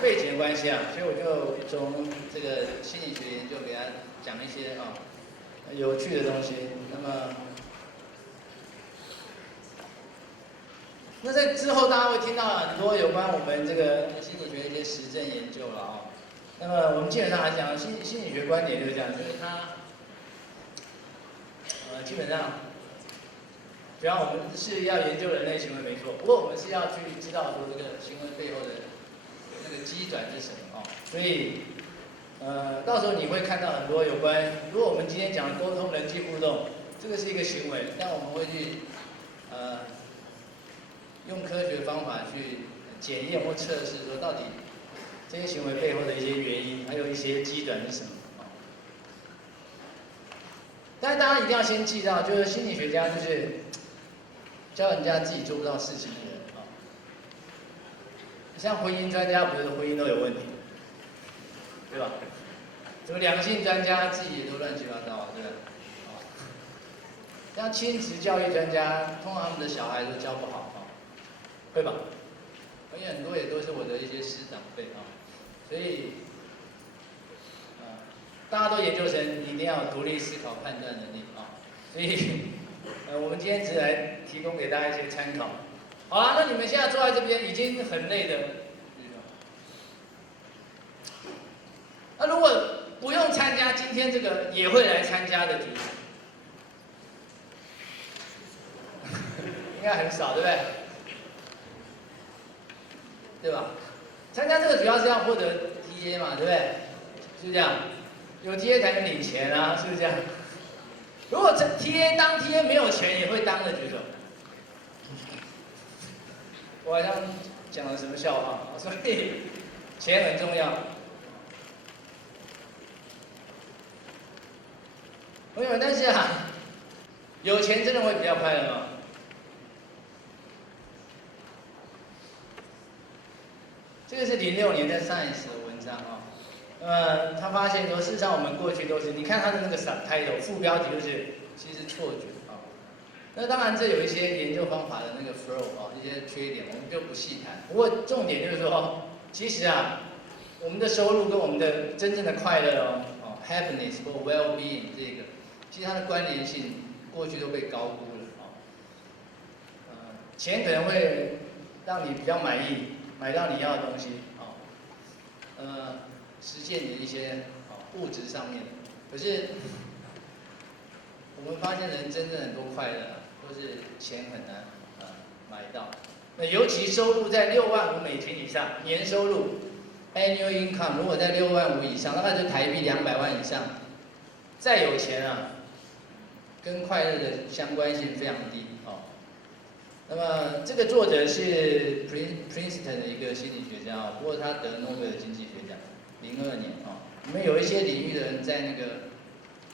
背景的关系啊，所以我就从这个心理学研究给大家讲一些有趣的东西。那在之后大家会听到很多有关我们这个心理学的一些实证研究了啊。那么我们基本上还讲心理学观点就是这样，就是它基本上。主要我们是要研究人类行为没错，不过我们是要去知道说这个行为背后的那个机转是什么所以到时候你会看到很多有关，如果我们今天讲沟通、人际互动，这个是一个行为，但我们会去用科学方法去检验或测试，说到底这些行为背后的一些原因，还有一些机转是什么但是大家一定要先记到，就是心理学家就是教人家自己做不到事情的人像婚姻专家不是婚姻都有问题，对吧？什么两性专家自己也都乱七八糟，对不对？像亲子教育专家，通常他们的小孩都教不好会吧？而且很多也都是我的一些师长辈所以大家都研究生，你一定要有独立思考、判断能力所以我们今天只是来提供给大家一些参考。好了，那你们现在坐在这边已经很累的，那如果不用参加今天这个，也会来参加的举手，应该很少，对不对？对吧？参加这个主要是要获得 TA 嘛，对不对？是不是这样？有 TA 才能领钱啊，是不是这样？如果这 TA 当 TA 没有钱也会当的举手。我好像讲了什么笑话，所以钱很重要。朋友们，但是有钱真的会比较快乐吗？这个是06年在 Science 的文章他发现说，事实上我们过去都是，你看他的那个 subtitle 副标题就是其实错觉那当然这有一些研究方法的那个 flow 一些缺点，我们就不细谈。不过重点就是说，其实我们的收入跟我们的真正的快乐happiness 或 well-being 这个，其实它的关联性过去都被高估了钱可能会让你比较满意，买到你要的东西实现你的一些物质上面。可是我们发现人真正很多快乐都是钱很难买到。那尤其收入在$65,000以上，年收入 annual income 如果在$65,000以上，大概是台币200万以上，再有钱跟快乐的相关性非常低那么这个作者是 Princeton 的一个心理学家不过他得诺贝尔经济学奖，02年我们有一些领域的人在那个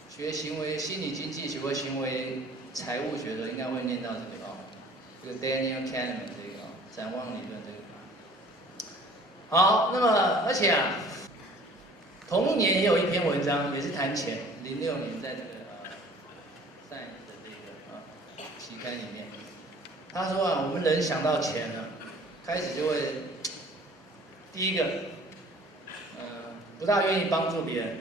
学行为心理经济学或行为财务学的，应该会念到这个Daniel Kahneman 这个展望理论这个。好，那么而且同一年也有一篇文章，也是谈钱，06年在这个Science 的这个期刊里面，他说我们人想到钱开始就会第一个不大愿意帮助别人。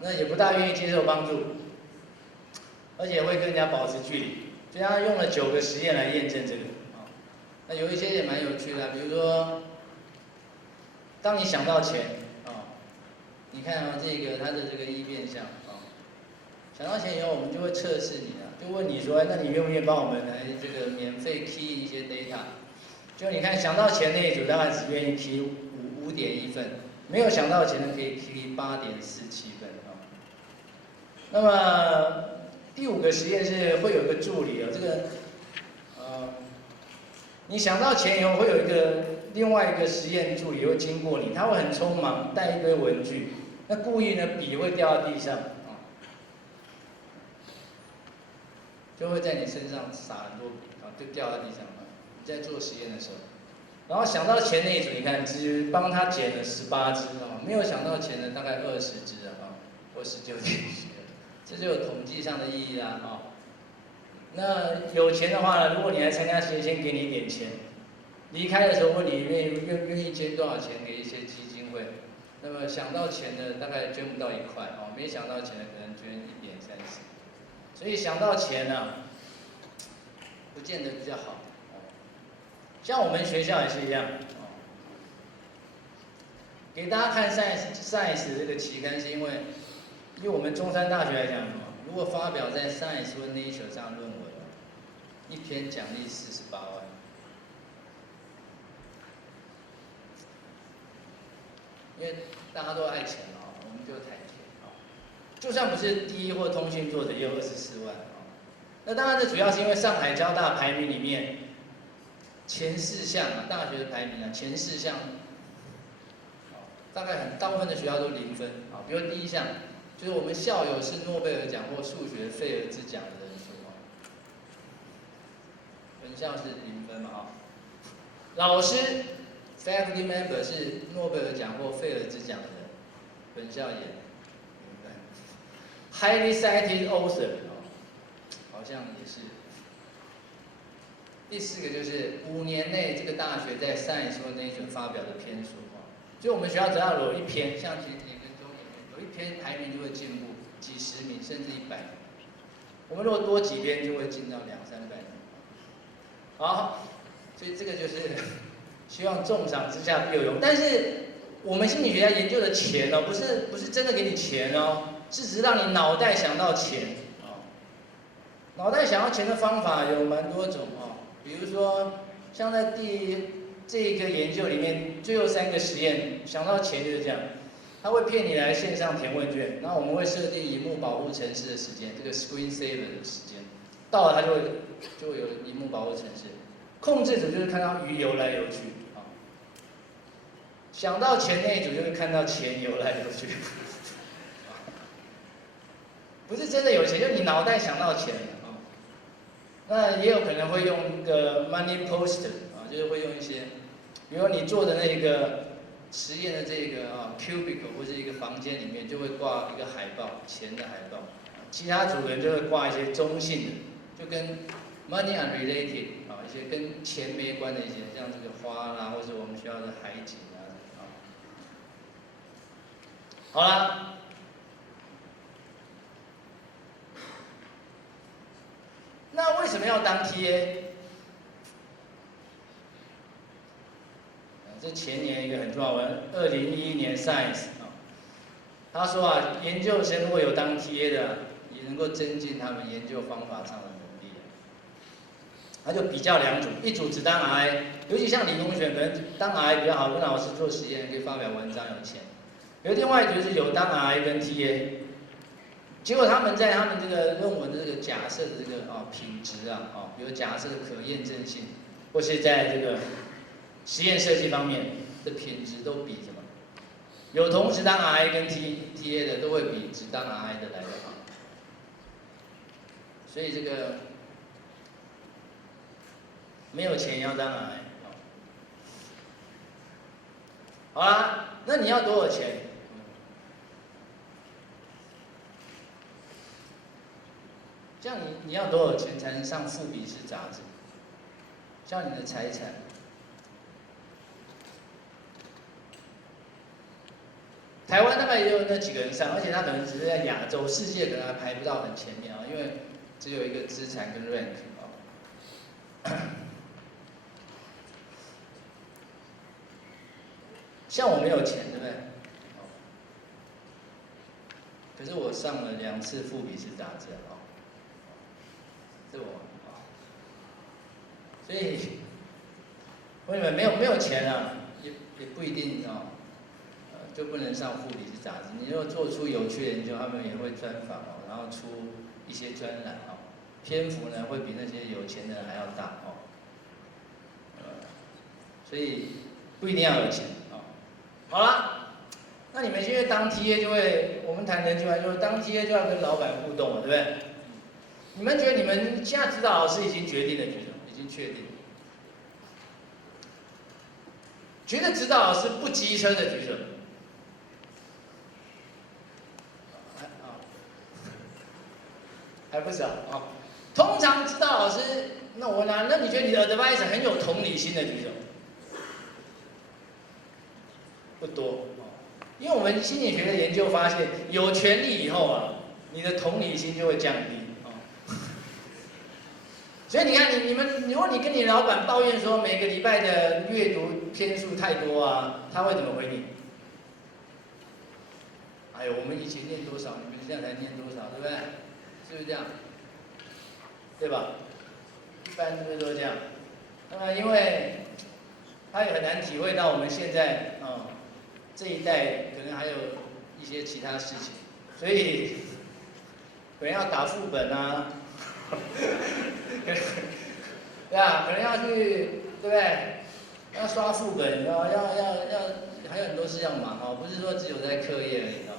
那也不大愿意接受帮助，而且会跟人家保持距离。所以他用了9个实验来验证这个那有一些也蛮有趣的比如说，当你想到钱你看这个它的这个异变项想到钱以后，我们就会测试你就问你说，那你愿不愿意帮我们来这个免费 key 一些 data？ 就你看想到钱那一组大概只愿意 key 5.1份，没有想到钱的可以 key 8.47份那么第5个实验是会有一个助理这个你想到钱以后，会有另外一个实验助理会经过你，他会很匆忙带一堆文具，那故意笔会掉到地上就会在你身上撒很多笔就掉到地上你在做实验的时候，然后想到钱那一组，你看只帮他捡了18只没有想到钱的大概20只或19点几。这就有统计上的意义啦那有钱的话呢，如果你来参加实验，先给你一点钱，离开的时候问你愿意捐多少钱给一些基金会。那么想到钱的大概捐不到1块哦，没想到钱的可能捐1.30。所以想到钱呢，不见得比较好。像我们学校也是一样。给大家看 Science 这个期刊，是因为我们中山大学来讲，如果发表在 Science 或 Nature 上论文，一篇奖励48万。因为大家都爱钱我们就谈钱就算不是第一或通讯作者，也有24万那当然，这主要是因为上海交大排名里面前4项大学的排名前4项。大概大部分的学校都0分比如第1项，就是我们校友是诺贝尔奖或数学费尔兹奖的人数本校是0分嘛老师 faculty member 是诺贝尔奖或费尔兹奖的人，本校也0分。highly cited author 好像也是。第4个就是5年内这个大学在 Science 或 Nature 发表的篇数所以我们学校只要有1篇，像前年跟中年有1篇排名就会进步几10名，甚至100名。我们如果多几篇，就会进到200-300名。好，所以这个就是希望重赏之下必有勇。但是我们心理学家研究的钱不是真的给你钱是只是让你脑袋想到钱脑袋想要钱的方法有蛮多种比如说像在这个研究里面，最后3个实验想到钱就是这样，他会骗你来线上填问卷，然后我们会设定萤幕保护程式的时间，这个 screen saver 的时间，到了它就会有萤幕保护程式。控制组就是看到鱼游来游去想到钱那一组就是看到钱游来游去，不是真的有钱，就你脑袋想到钱那也有可能会用一个 money poster 就是会用一些。比如你做的那个实验的这个cubicle 或者一个房间里面，就会挂一个海报，钱的海报。其他组人就会挂一些中性的，就跟 money unrelated 一些跟钱没关的一些，像这个花啦，或者我们学校的海景好啦，那为什么要当 TA？这前年一个很重要的2011年 Science 他说研究生如果有当 TA 的，也能够增进他们研究方法上的能力。他就比较2组，一组只当 RI， 尤其像理工学可能当 RI 比较好，跟老师做实验，可以发表文章有钱。有另外一组是有当 RI 跟 TA， 结果他们在他们这个论文的这个假设的这个品质比如假设的可验证性，或是在这个实验设计方面的品质都比什么？有同时当 RI 跟 TA 的都会比只当 RI 的来得好。所以这个没有钱要当 RI。好啦，那你要多少钱？这样你要多少钱才能上富比士杂志？像你的财产。台湾大概也有那几个人上，而且他可能只是在亚洲，世界可能还排不到很前面因为只有一个资产跟 rank 像我没有钱，对不对？可是我上了2次富比士杂志是我所以我你们没有钱也不一定就不能上富比士杂志。你如果做出有趣的研究，他们也会专访然后出一些专栏篇幅呢会比那些有钱的人还要大所以不一定要有钱好了，那你们现在当 TA 就会，我们谈人就就是当 TA 就要跟老板互动了，对不对？你们觉得你们现在指导老师已经决定的举手，已经确定。觉得指导老师不机车的举手。还不少通常指导老师，那你觉得你的 advisor 很有同理心的举手。不多。因为我们心理学的研究发现，有权利以后啊，你的同理心就会降低。所以你看，你们，如果你跟你老板抱怨说每个礼拜的阅读篇数太多啊，他会怎么回你？哎呦，我们以前念多少，你们现在才念多少，对不对？是不是这样？对吧？一般是不是都这样？那么因为他也很难体会到我们现在这一代可能还有一些其他事情，所以可能要打副本啊。对啊，可能要去，对不对？要刷副本，要，还有很多事要忙哦，不是说只有在课业而已哦。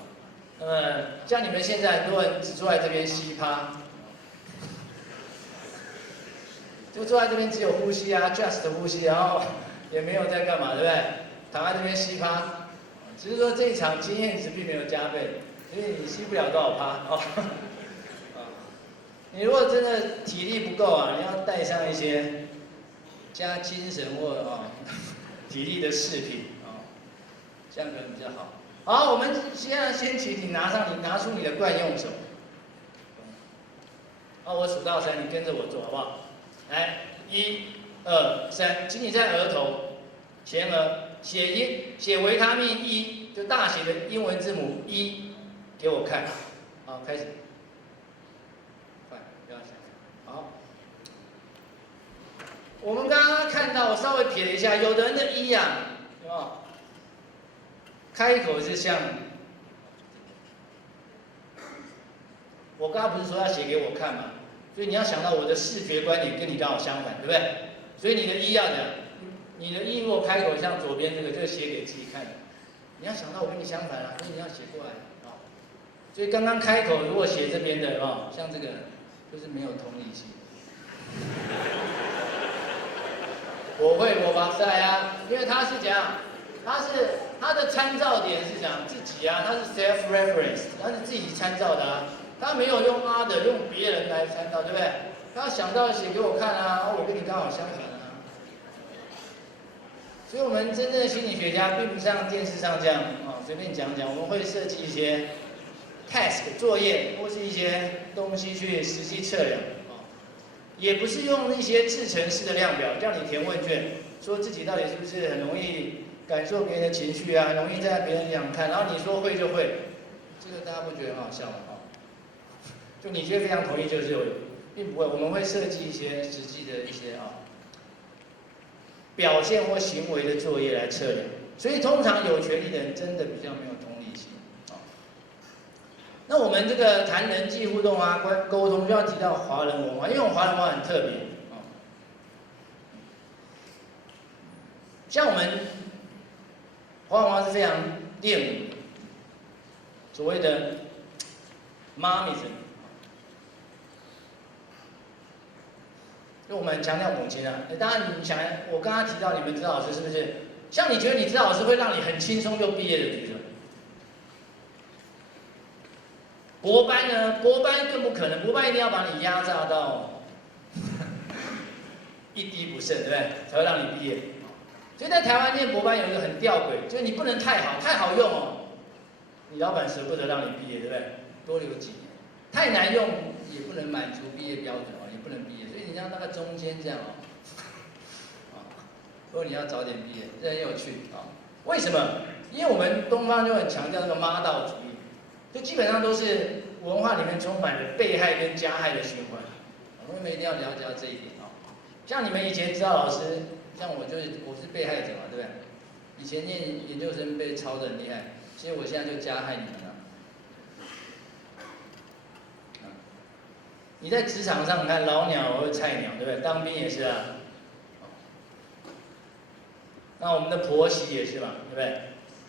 像你们现在很多人只坐在这边吸趴，就坐在这边只有呼吸啊 ，just 呼吸，然后也没有在干嘛，对不对？躺在这边吸趴，只是说这一场经验值并没有加倍，所以你吸不了多少趴哦。你如果真的体力不够啊，你要带上一些加精神或体力的饰品这样可能比较好。好，我们现在先请你拿出你的惯用手。我数到3，你跟着我做好不好？来，1、2、3，请你在额头、前额写维他命 E， 就大写的英文字母 E， 给我看。好，开始。好，我们刚刚看到，我稍微撇了一下，有的人的E啊，有没有？开口是像，我刚刚不是说要写给我看吗？所以你要想到我的视觉观点跟你刚好相反，对不对？所以你的E要讲，你的E如果开口像左边这个，就写给自己看的。你要想到我跟你相反啊，所以你要写过来啊。所以刚刚开口如果写这边的像这个。就是没有同理心。我把在啊，因为他是讲，他的参照点是讲自己啊，他是 self reference， 他是自己参照的啊，他没有用other，用别人来参照，对不对？他想到写给我看啊，我跟你刚好相反啊。所以我们真正的心理学家并不像电视上这样随便讲讲，我们会设计一些 task 作业或是一些东西去实际测量也不是用一些制程式的量表叫你填问卷，说自己到底是不是很容易感受别人的情绪啊，容易在别人脸上看，然后你说会就会，这个大家不觉得很好笑吗？就你觉得非常同意就是有，并不会，我们会设计一些实际的一些表现或行为的作业来测量，所以通常有权利的人真的比较没有同理心。那我们这个谈人际互动啊，沟通就要提到华人文化，因为我们华人文化很特别像我们华人文化是非常恋母，所谓的妈咪人，就我们很强调母亲啊。当然，你想，我刚刚提到你们指导老师是不是？像你觉得你指导老师会让你很轻松就毕业的举手？博班呢？博班更不可能，博班一定要把你压榨到一滴不剩，对不对？才会让你毕业。所以在台湾念博班有一个很吊诡，就是你不能太好，太好用你老板舍不得让你毕业，对不对？多留几年。太难用也不能满足毕业标准也不能毕业。所以你要那个中间这样如果你要早点毕业，这很有趣为什么？因为我们东方就很强调那个妈道主义。就基本上都是文化里面充满了被害跟加害的循环，我们一定要了解到这一点像你们以前指导老师，像我是被害者嘛，对不对？以前念研究生被抄得很厉害，所以我现在就加害你们了。你在职场上看老鸟或菜鸟，对不对？当兵也是啊。那我们的婆媳也是嘛，对不对？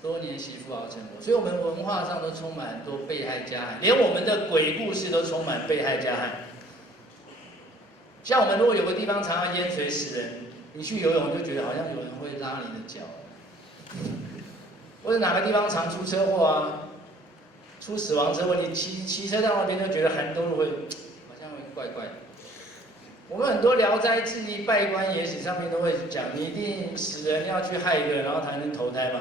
多年媳妇熬成婆，所以我们文化上都充满很多被害加害，连我们的鬼故事都充满被害加害。像我们如果有个地方常常淹水死人，你去游泳就觉得好像有人会拉你的脚，或者哪个地方常出车祸啊，出死亡车祸，你骑车到那边就觉得寒冬会好像会怪怪的。我们很多《聊斋志异》《拜官野史》上面都会讲，你一定死人要去害一个人，然后才能投胎嘛。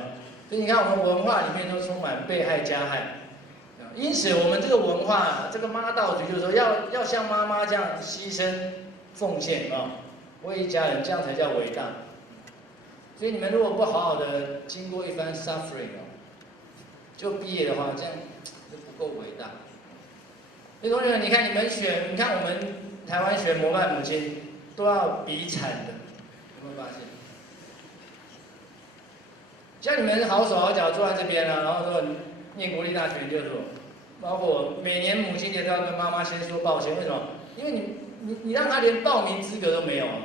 所以你看，我们文化里面都充满被害加害。因此，我们这个文化，这个妈道族就是说要像妈妈这样牺牲奉献啊，为一家人，这样才叫伟大。所以你们如果不好好的经过一番 suffering 哦，就毕业的话，这样就不够伟大。所以同学们，你看你们选，你看我们台湾选模范母亲都要比惨的，有没有发现？像你们好手好脚坐在这边啊，然后说念国立大学研究所，包括每年母亲节都要跟妈妈先说抱歉，为什么？因为你让她连报名资格都没有啊！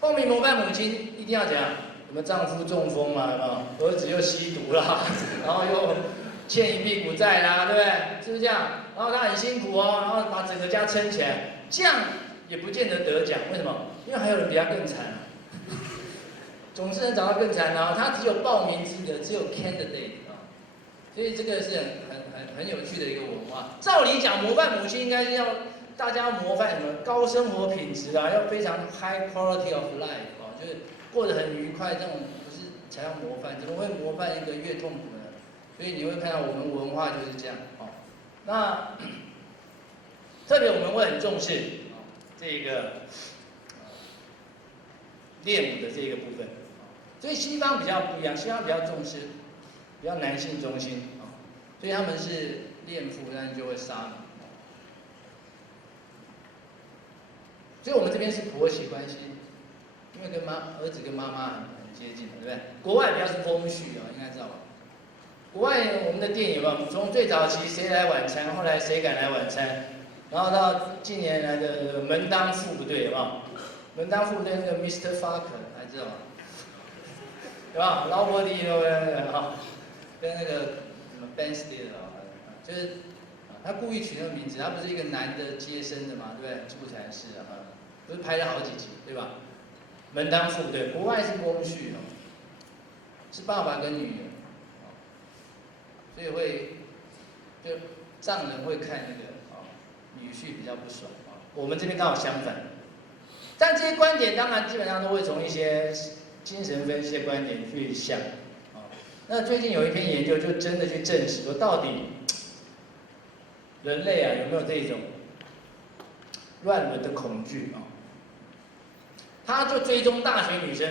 报名模范母亲一定要怎样？什么丈夫中风啦，有没有？儿子又吸毒啦，然后又欠一屁股债啦，对不对？是不是这样？然后他很辛苦哦，然后把整个家撑起来，这样也不见得得奖，为什么？因为还有人比他更惨啊。总是能找到更惨的啊，他只有报名资格，只有 candidate 啊，所以这个是很有趣的一个文化。照理讲，模范母亲应该是要大家模范什么高生活品质啊，要非常 high quality of life 啊，就是过得很愉快，这种不是才叫模范，怎么会模范一个越痛苦呢？所以你会看到我们文化就是这样哦。那特别我们会很重视这个恋母的这个部分。所以西方比较不一样，西方比较重视，比较男性中心啊，所以他们是恋父，但是就会杀母。所以我们这边是婆媳关系，因为跟儿子跟妈妈很接近，对不对？国外比较是风序啊，应该知道吧？国外我们的电影有没有？从最早期谁来晚餐，后来谁敢来晚餐，然后到近年来的门当户不对，有没有？门当户不对那个 Mr. Farker 还知道吗？对吧？劳勃迪那个哈，跟那个什么 Ben Stiller 啊，就是他故意取那个名字，他不是一个男的接生的嘛，对不对？助产士啊，不是拍了好几集，对吧？门当户对，国外是公序哦，是爸爸跟女儿，所以会就丈人会看那个女婿比较不爽啊。我们这边刚好相反，但这些观点当然基本上都会从一些精神分析的观点去想，那最近有一篇研究就真的去证实说，到底人类啊有没有这种乱伦的恐惧啊？他就追踪大学女生，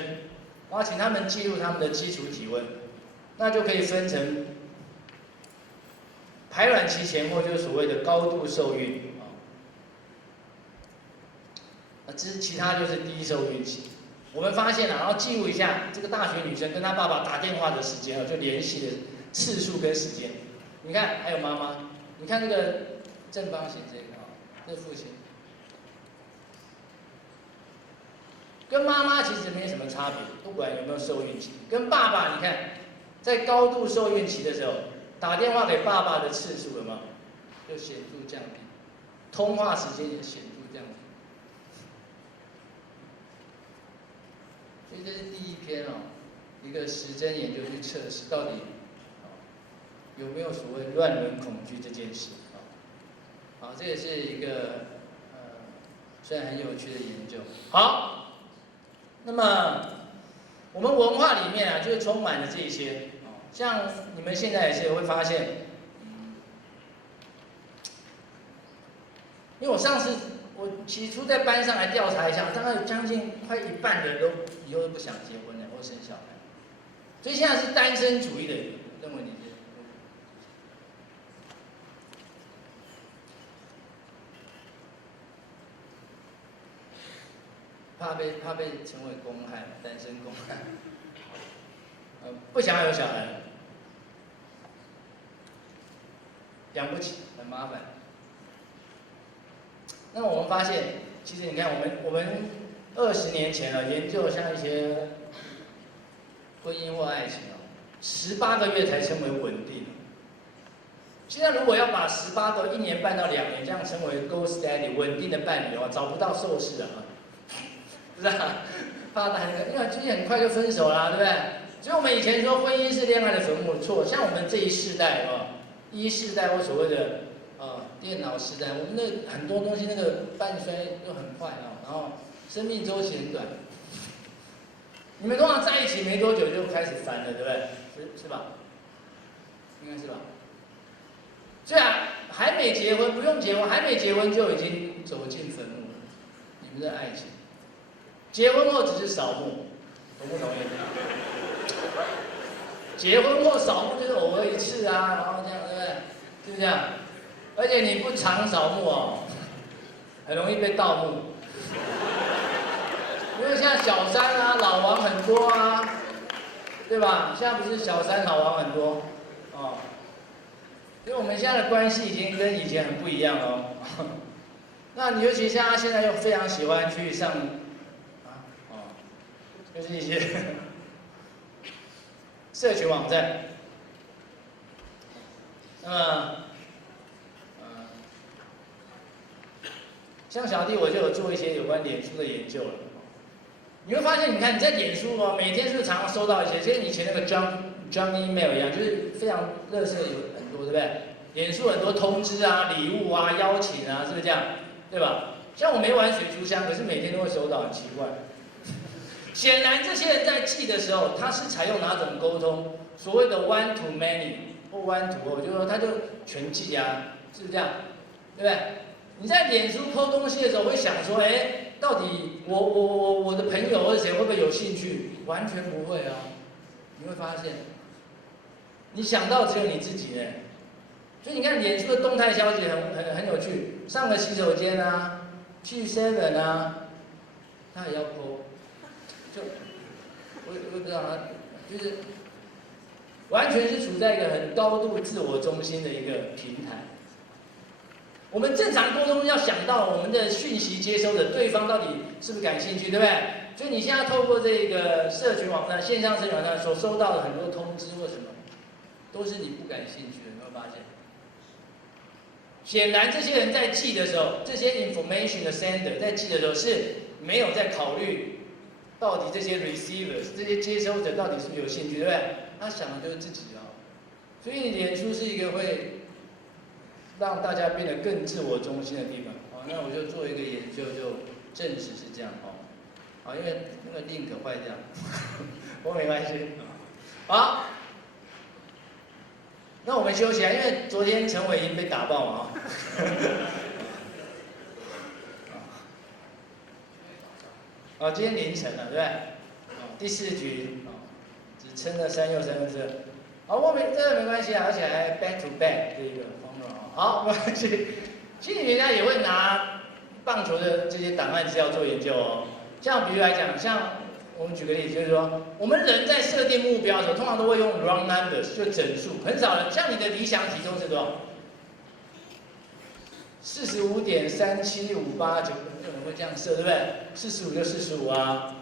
然后请他们记录他们的基础体温，那就可以分成排卵期前后就是所谓的高度受孕啊，其他就是低受孕期。我们发现了，然后记录一下这个大学女生跟她爸爸打电话的时间就联系的次数跟时间。你看，还有妈妈，你看这个正方形这个啊，这是父亲，跟妈妈其实没什么差别，不管有没有受孕期。跟爸爸，你看，在高度受孕期的时候，打电话给爸爸的次数有没有就显著降低，通话时间也显著降低。所以这是第一篇一个实证研究去测试到底有没有所谓乱伦恐惧这件事好，这也是一个虽然很有趣的研究。好，那么我们文化里面啊，就是充满了这些像你们现在也是会发现，因为我上次我起初在班上来调查一下，大概有将近快一半的人都以后都不想结婚了或生小孩，所以现在是单身主义的人认为你是怕被称为公害，单身公害，不想要有小孩，养不起，很麻烦。那我们发现，其实你看，我们20年前研究像一些婚姻或爱情18个月才称为稳定。现在如果要把18个1年半到2年这样称为 gold steady 稳定的伴侣找不到受试不是怕大家因为最近很快就分手啦，对不对？所以我们以前说婚姻是恋爱的坟墓，错。像我们这一世代一世代或所谓的电脑时代，我们的很多东西那个半衰都很快然后生命周期很短，你们通常在一起没多久就开始烦了，对不对？是吧？应该是吧？所以啊，还没结婚，不用结婚，还没结婚就已经走进坟墓了。你们的爱情，结婚后只是扫墓，同不同意？结婚后扫墓就是偶尔一次啊，然后这样，对不对？是不是这样？而且你不常扫墓哦，很容易被盗墓。因为像小三啊、老王很多啊，对吧？现在不是小三、老王很多，哦。所以我们现在的关系已经跟以前很不一样了哦。那你尤其像他现在又非常喜欢去上，就是一些社群网站。那么，像小弟我就有做一些有关脸书的研究了。你会发现，你看你在脸书哦，每天是不是常常收到一些，就跟以前那个 junk email 一样，就是非常垃圾有很多，对不对？脸书很多通知啊、礼物啊、邀请啊，是不是这样？对吧？像我没玩水族箱，可是每天都会收到，很奇怪。显然，这些人在寄的时候，他是采用哪种沟通？所谓的 one to many 或 one to all，就是说他就全寄啊，是不是这样？对不对？你在脸书 po 东西的时候，会想说，哎，到底我的朋友或者谁会不会有兴趣？完全不会啊！你会发现，你想到只有你自己呢。所以你看脸书的动态消息很有趣，上个洗手间啊，去 Seven 啊，他也要 po， 就我也不知道他就是完全是处在一个很高度自我中心的一个平台。我们正常沟通要想到我们的讯息接收者对方到底是不是感兴趣，对不对？所以你现在透过这个社群网站、线上社群网站所收到的很多通知或什么，都是你不感兴趣的，有没有发现？显然，这些人在寄的时候，这些 information 的 sender 在寄的时候是没有在考虑到底这些 receivers 这些接收者到底是不是有兴趣，对不对？他想的就是自己哦。所以脸书是一个会让大家变得更自我中心的地方。好，那我就做一个研究，就证实是这样哦。好，因为那个 link 坏掉，不过没关系。好。那我们休息啊，因为昨天陈伟已经被打爆了啊。哦，今天凌晨了，对不对？哦，第4局，哦，只撑了3又3分之2。好，这个没关系啊，而且还 back to back 这个方面啊。好，没关系。心理学家也会拿棒球的这些档案资料做研究哦。像比如来讲，像我们举个例子，就是说，我们人在设定目标的时候，通常都会用 round numbers， 就整数，很少人。像你的理想体重是多少？45.37589，有人会这样设，对不对？45就45啊，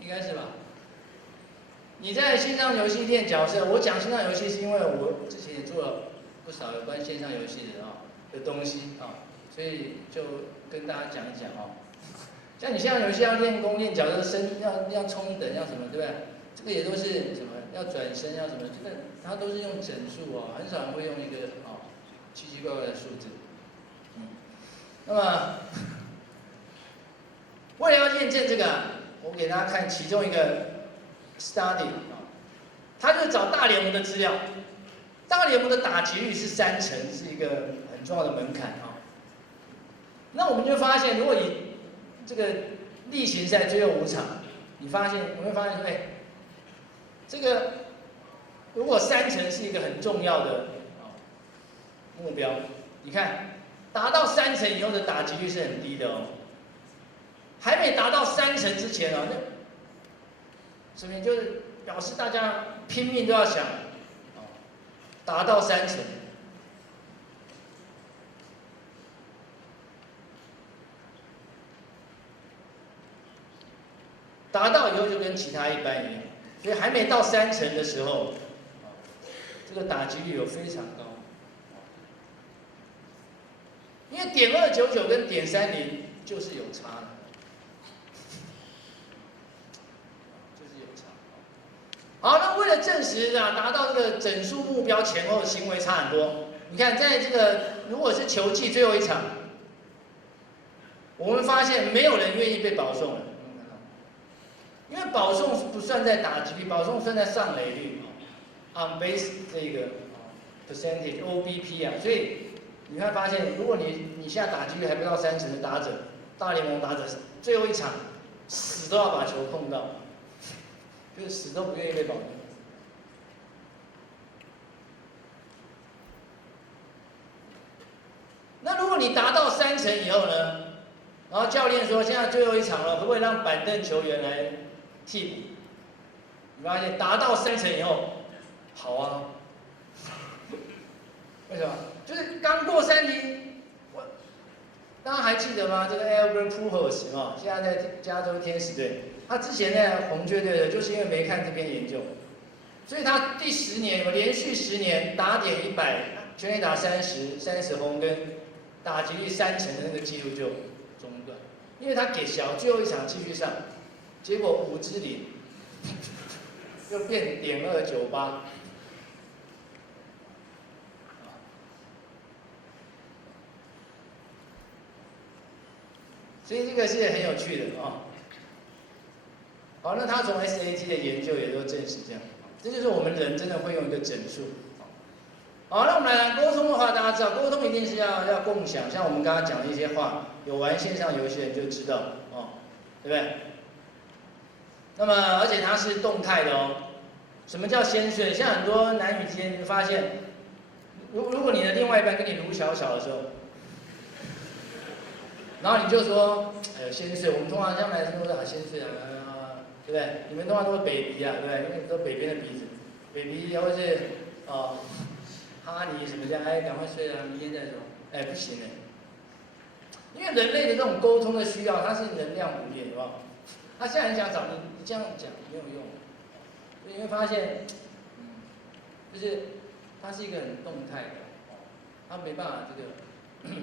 应该是吧？你在线上游戏店角色，我讲线上游戏是因为我之前也做了不少有关线上游戏的东西啊，所以就跟大家讲一讲哦。像你现在游戏要练功、练角色要冲等要什么，对不对？这个也都是什么要转身要什么，这个它都是用整数哦，很少人会用一个奇奇怪怪的数字。那么为了要验证这个，我给大家看其中一个 study 他就找大联盟的资料，大联盟的打击率是3成，是一个很重要的门槛啊。那我们就发现，如果以这个例行赛最后5场，你会发现说，哎，这个如果3成是一个很重要的目标，你看达到3成以后的打击率是很低的哦，还没达到3成之前哦，那什么就是表示大家拼命都要想达到3成。达到以后就跟其他一般一样，所以还没到3成的时候，这个打击率有非常高。因为.299跟.30就是有差的，就是有差。好，那为了证实达到这个整数目标前后行为差很多，你看在这个如果是球季最后1场，我们发现没有人愿意被保送了，因为保送不算在打击率，保送算在上垒率，on base 这个percentage OBP 啊，所以你会发现，如果你现在打击率还不到30%的打者，大联盟打者最后一场死都要把球碰到，就是死都不愿意被保送。那如果你达到30%以后呢？然后教练说现在最后一场了，可不可以让板凳球员来替补？你发现达到30%以后，好啊。为什么？就是刚过3题，大家还记得吗？这个 Albert Pujols 啊，现在在加州天使队，他之前在红雀队的，就是因为没看这篇研究，所以他第10年连续10年打点100，全垒打30轰跟打击率30%的那个记录就中断，因为他给小最后一场继续上，结果5支0，就变.298。所以这个是很有趣的啊。好，那他从 SAT 的研究也都证实这样，这就是我们人真的会用一个整数。好，那我们来沟通的话，大家知道沟通一定是要共享，像我们刚刚讲的一些话，有玩线上游戏的人就知道哦，对不对？那么而且它是动态的哦。什么叫先睡？像很多男女之间，你会发现，如果你的另外一半跟你撸小小的时候，然后你就说，先睡。我们通常像男生都是先睡啊，对不对？你们通常都是 baby 啊，对不对？因为都北边的鼻子 ，baby 或是哈尼什么这样，赶快睡啊，明天再说。不行哎，因为人类的这种沟通的需要，它是能量不变，对吧？他现在很想找你这样讲没有用，所以你会发现，就是它是一个很动态的，它没办法这个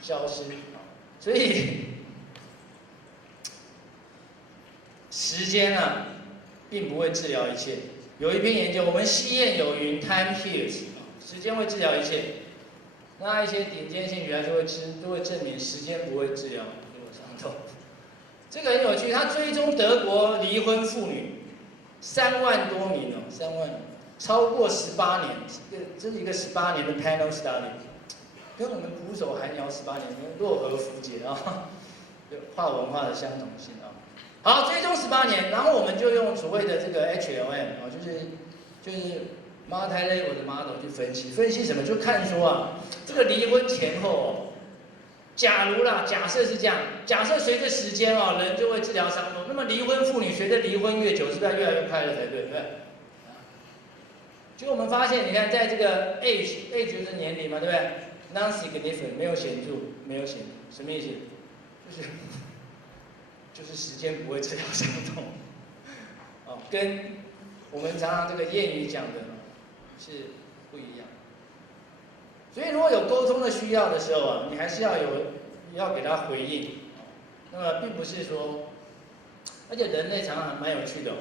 消失。所以时间啊，并不会治疗一切。有一篇研究，我们西谚有云 ，time heals， 时间会治疗一切。那一些顶尖心理学家都会证明，时间不会治疗伤痛。这个很有趣，他追踪德国离婚妇女3万多名哦，3万，超过18年，这是一个18年的 panel study。跟我们捕手还聊18年，若合符节啊，跨文化的相同性啊。好，追踪18年，然后我们就用所谓的这个 HLM 啊，就是 multi-level 的 model 去分析什么？就看说啊，这个离婚前后哦，假如啦，假设是这样，假设随着时间哦，人就会治疗伤痛，那么离婚妇女随着离婚越久，是不是越来越快乐才对？对不对？结果我们发现，你看在这个 age 就是年龄嘛，对不对？non-significant 没有显著，什么意思？就是时间不会治疗伤痛，跟我们常常这个谚语讲的是不一样。所以如果有沟通的需要的时候啊，你还是要给他回应，那么并不是说，而且人类常常蛮有趣的，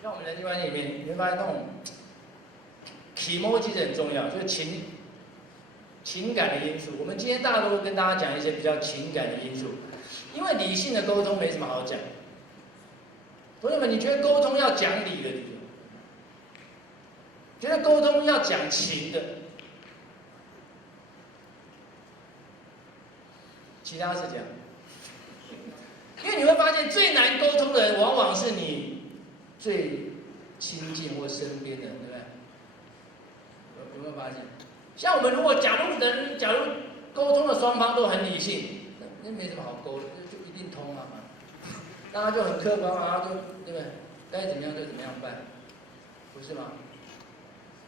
像我们人际关系里面，你会发现那种。emoji 很重要，就是情感的因素。我们今天大多跟大家讲一些比较情感的因素，因为理性的沟通没什么好讲。同学们，你觉得沟通要讲理的理由？觉得沟通要讲情的？其他是这样，因为你会发现最难沟通的人，往往是你最亲近或身边的人，对不对？有没有发现？像我们如果假如沟通的双方都很理性，那没什么好沟的，就一定通啊，大家就很客观啊，就对不对？该怎么样就怎么样办，不是吗？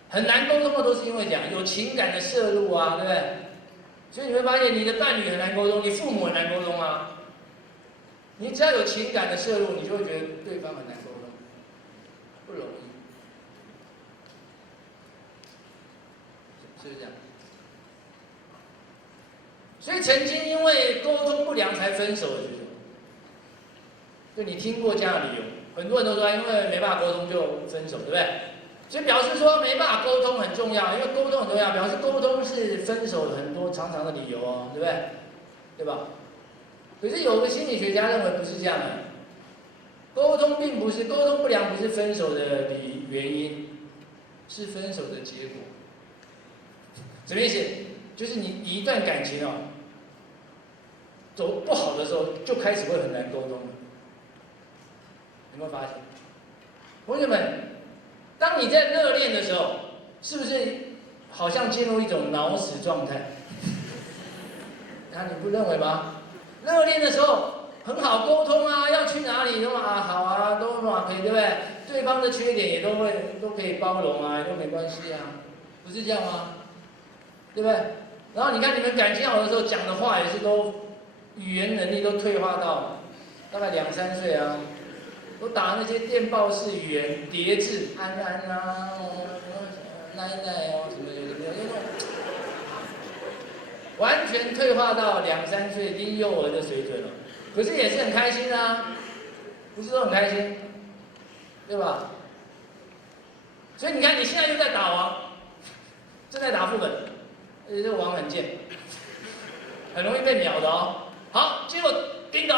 很难沟通的都是因为这样，有情感的摄入啊，对不对？所以你会发现你的伴侣很难沟通，你父母很难沟通啊。你只要有情感的摄入，你就会觉得对方很难沟通，不容易。是不是这样？所以曾经因为沟通不良才分手的，就你听过这样的理由，很多人都说因为没办法沟通就分手，对不对？所以表示说没办法沟通很重要，因为沟通很重要，表示沟通是分手很多常常的理由哦，对不对？对吧？可是有个心理学家认为不是这样的，沟通不良，不是分手的原因，是分手的结果。什么意思？就是你一段感情哦，走不好的时候，就开始会很难沟通了。有没有发现？同学们，当你在热恋的时候，是不是好像进入一种脑死状态？啊，你不认为吗？热恋的时候很好沟通啊，要去哪里都啊好啊，都可以，对不对？对方的缺点也都可以包容啊，都没关系啊，不是这样吗？对不对？然后你看你们感情好的时候讲的话也是都语言能力都退化到大概2、3岁啊，都打那些电报式语言叠字，安安啊，奶奶哦，什么有完全退化到2、3岁婴幼儿的水准了。可是也是很开心啊，不是都很开心，对吧？所以你看你现在又在打王，正在打副本，而且这个王很贱，很容易被秒的哦。好，结果叮咚，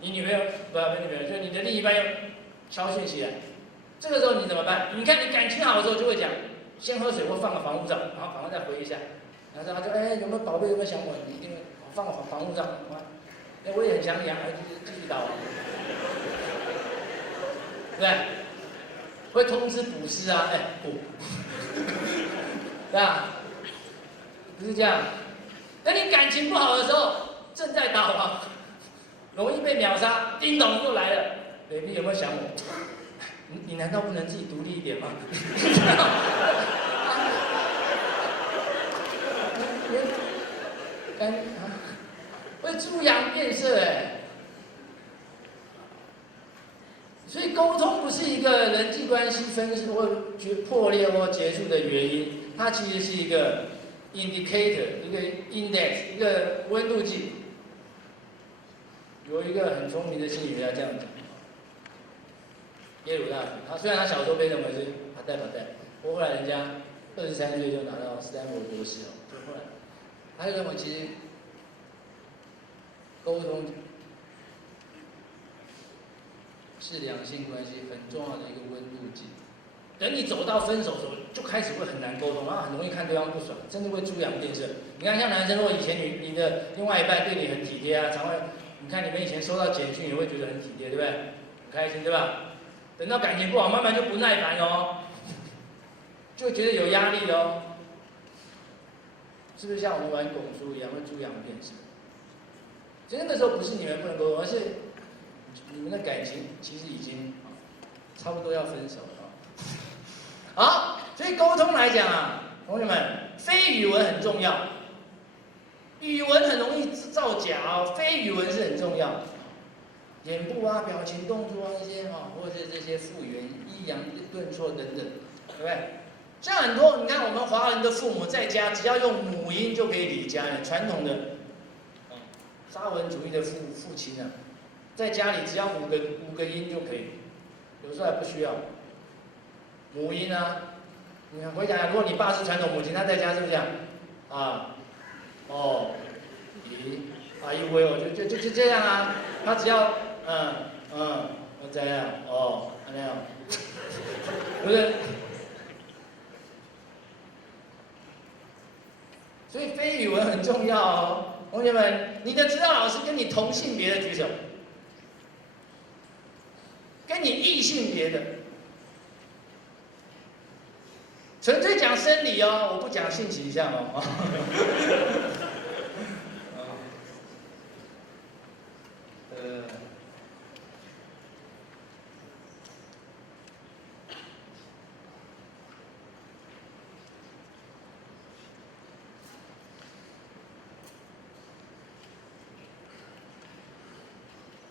你女朋友不是女朋友，就你的另一半又敲讯息来，这个时候你怎么办？你看你感情好的时候就会讲，先喝水或放个防护罩，然后赶快再回一下，然后他就有没有宝贝有没有想我？你一定放个防护罩，我也很想你啊，继续打王，对不对？会通知补师啊，补，对吧？不是这样。等你感情不好的时候，正在打王，容易被秒杀，叮咚又来了。baby 有没有想我？你难道不能自己独立一点吗？会猪羊变色所以沟通不是一个人际关系分析或破裂或结束的原因，它其实是一个 indicator， 一个 index， 一个温度计。有一个很聪明的心理学家这样讲，耶鲁大学，虽然他小时候被认为是阿呆，不过后来人家23岁就拿到斯坦福博士哦，就后来他就认为其实沟通是两性关系很重要的一个温度计。等你走到分手的时候，就开始会很难沟通，然后很容易看对方不爽，甚至会猪羊变色。你看，像男生，如果以前你的另外一半对你很体贴啊，常会，你看你们以前收到简讯也会觉得很体贴，对不对？很开心，对吧？等到感情不好，慢慢就不耐烦哦，就会觉得有压力哦，是不是像我们玩拱书一样，会猪羊变色？所以那个时候不是你们不能沟通，而是你们的感情其实已经差不多要分手了。好，所以沟通来讲啊，同学们，非语文很重要，语文很容易造假哦，非语文是很重要。眼部啊、表情动作啊那些或者是这些复原、抑扬顿挫等等，对不对？像很多你看我们华人的父母在家只要用母音就可以理家人，传统的沙文主义的父亲啊，在家里只要五个音就可以，有时候还不需要母音啊。你看回想，如果你爸是传统母亲，他在家是不是这样啊？哦，咦，阿姨喂哦，就这样啊，他只要这样哦，那样，不是？所以非语文很重要哦，同学们，你的指导老师跟你同性别的举手，跟你异性别的，纯粹讲生理哦，我不讲性倾向哦。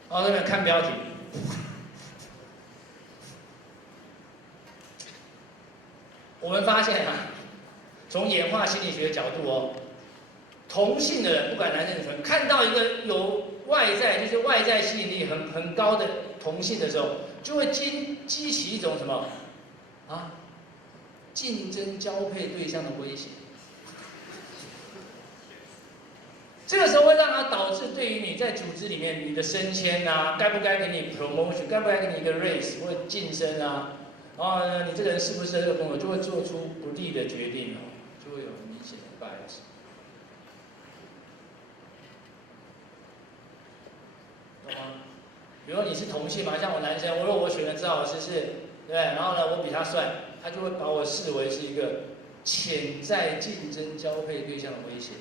好，同学们看标题。我们发现啊，从演化心理学角度哦，同性的人不管男生女生，看到一个有外在就是外在吸引力很高的同性的时候，就会激起一种什么啊，竞争交配对象的威胁。这个时候会让它导致对于你在组织里面你的升迁啊，该不该给你 promotion， 该不该给你一个 raise 或晋升啊，然后呢，你这个人适不适合这个工作，就会做出不利的决定哦，就会有明显的 bias。懂吗？比如说你是同性嘛，像我男生，如果我选的指导老师是，对不对？然后呢，我比他帅，他就会把我视为是一个潜在竞争交配对象的威胁。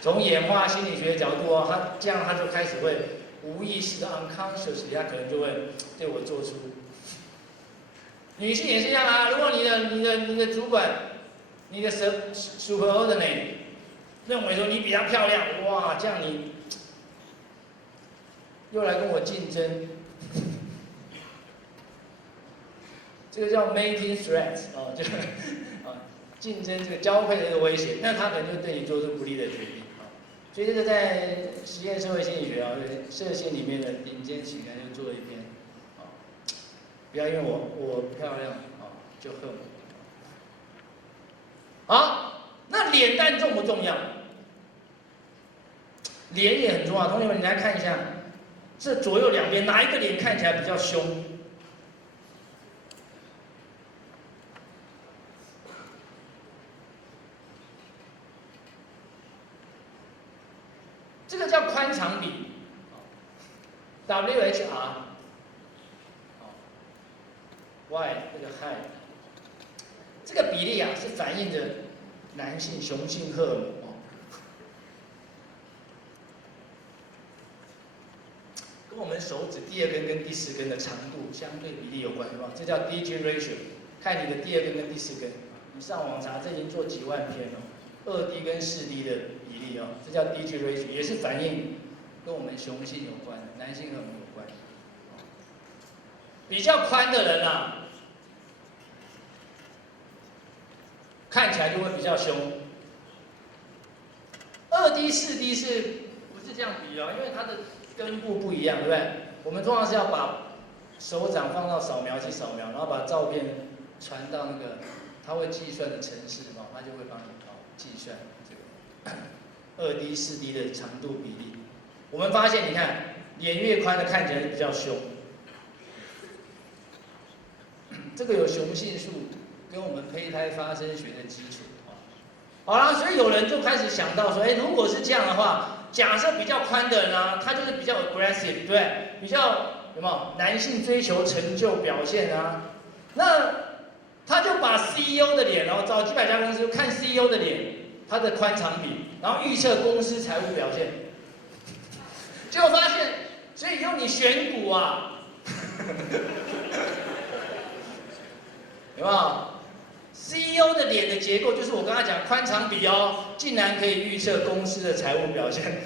从演化心理学的角度哦，他这样他就开始会无意识的 unconsciously， 他可能就会对我做出。女性也是一样啊，如果你的主管，你的 superordinate 认为说你比她漂亮，哇，这样你又来跟我竞争，这个叫 mating threat 哦，就啊竞争这个交配的一个威胁，那他可能就对你做出不利的决定。所以这个在实验社会心理学啊，社心里面的顶尖期刊就做了一篇，啊，不要因为我漂亮啊就恨我。好，那脸蛋重不重要？脸也很重要，同学们，你来看一下，这左右两边哪一个脸看起来比较凶？这个叫宽长比 ，WHR，Y 这个 height， 这个比例啊是反映着男性雄性荷尔蒙哦，跟我们手指第二根跟第四根的长度相对比例有关，是吧？这叫 DG ratio， 看你的第二根跟第四根，你上网查，这已经做几万篇了，2D 跟4D 的比例哦，这叫 DG ratio， 也是反映跟我们雄性有关，男性荷尔蒙有关。比较宽的人啊，看起来就会比较凶。2D、4D 是不是这样比啊？因为它的根部不一样，对不对？我们通常是要把手掌放到扫描器扫描，然后把照片传到那个它会计算的程式哦，它就会帮你计算这个2D、4D 的长度比例。我们发现，你看脸越宽的看起来比较凶。这个有雄性素跟我们胚胎发生学的基础啊。好了，所以有人就开始想到说，如果是这样的话，假设比较宽的人啊，他就是比较 aggressive， 对，比较有没有男性追求成就表现啊？那他就把 CEO 的脸，然后找几百家公司看 CEO 的脸，他的宽长比，然后预测公司财务表现，结果发现，所以以后你选股啊。有没有 ？CEO 的脸的结构就是我刚才讲宽长比哦，竟然可以预测公司的财务表现。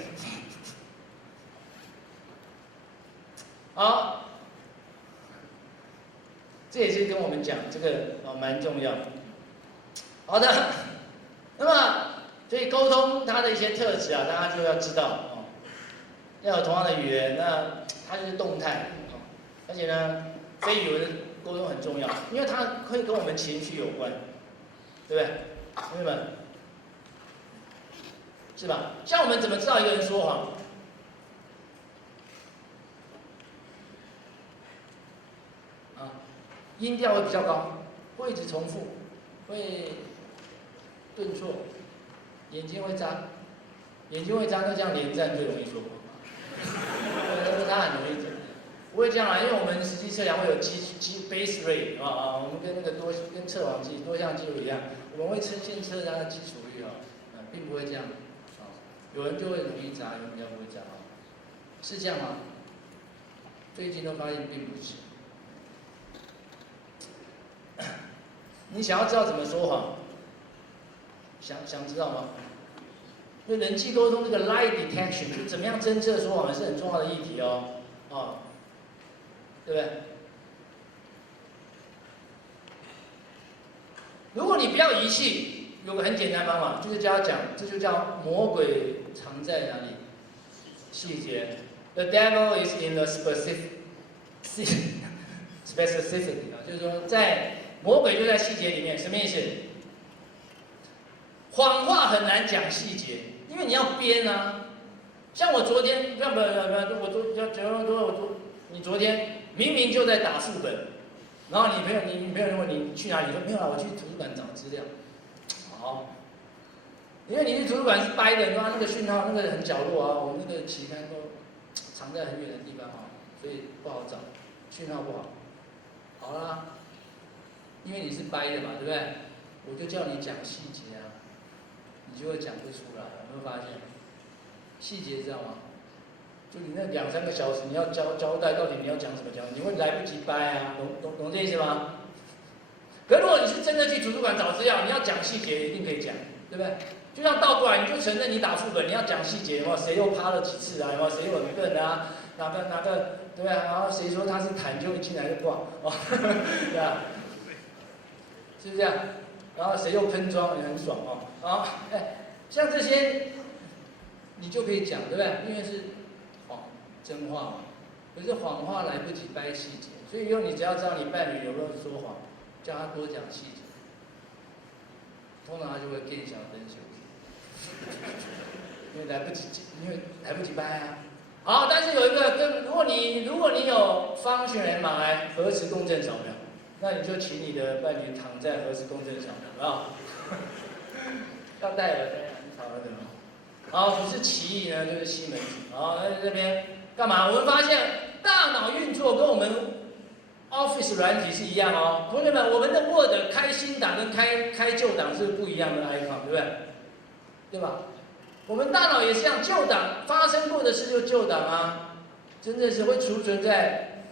好，这也是跟我们讲这个蛮重要。好的，那么所以沟通它的一些特质啊，大家就要知道哦，要有同样的语言，那它就是动态哦，而且呢，非语文沟通很重要，因为它会跟我们情绪有关，对不对？同学们，是吧？像我们怎么知道一个人说谎？啊，音调会比较高，会一直重复，会顿挫，眼睛会眨，眼睛会眨，就这样连战最容易说谎。对，他很容易。不会这样啦，因为我们实际测量会有base rate 我们跟那个跟测谎机多项记录一样，我们会先测它的基础率并不会这样有人就会容易砸，有人比较不会砸是这样吗？最近都发现并不是。你想要知道怎么说谎？想知道吗？因为人际沟通这个 lie detection 就怎么样侦测说谎也是很重要的议题哦。对不对？如果你不要仪器，有个很简单方法，就是叫他讲，这就叫魔鬼藏在哪里？细节。The devil is in the specific specificity 啊，就是说在魔鬼就在细节里面，什么意思？谎话很难讲细节，因为你要编啊。像我昨天，你昨天明明就在打副本，然后你女朋友问你去哪里，说没有啦，我去图书馆找资料。好，因为你去图书馆是掰的，你说那个讯号那个很角落啊，我那个期刊都藏在很远的地方啊，所以不好找，讯号不好。好啦，因为你是掰的嘛，对不对？我就叫你讲细节啊，你就会讲不出来，有没有发现？细节知道吗？就你那2、3个小时，你要交代到底你要讲什么你会来不及掰啊，懂这意思吗？可如果你是真的去图书馆找资料，你要讲细节一定可以讲，对不对？就像倒过来，你就承认你打副本，你要讲细节，有没有？谁又趴了几次啊？有没有？谁有很笨啊？哪个，对不对？然后谁说他是坦就一进来就挂，哦，对吧？是不是这样？然后谁又喷装也很爽哦，啊，像这些。你就可以讲，对不对？因为是真话嘛。可是谎话来不及掰细节，所以以后你只要知道你伴侣有没有说谎，叫他多讲细节，通常他就会更小灯修，因为来不及掰啊。好，但是有一个如果你有functional MRI 核磁共振扫描，那你就请你的伴侣躺在核磁共振扫描啊，要戴耳塞，很吵了的吗？好，不是奇异呢，就是西门子。好，在这边干嘛？我们发现大脑运作跟我们 Office 软体是一样哦，同学们，我们的 Word 开新档跟开旧档是不一样的 icon， 对不对？对吧？我们大脑也是一样，旧档发生过的事就旧档啊，真的是会储存在，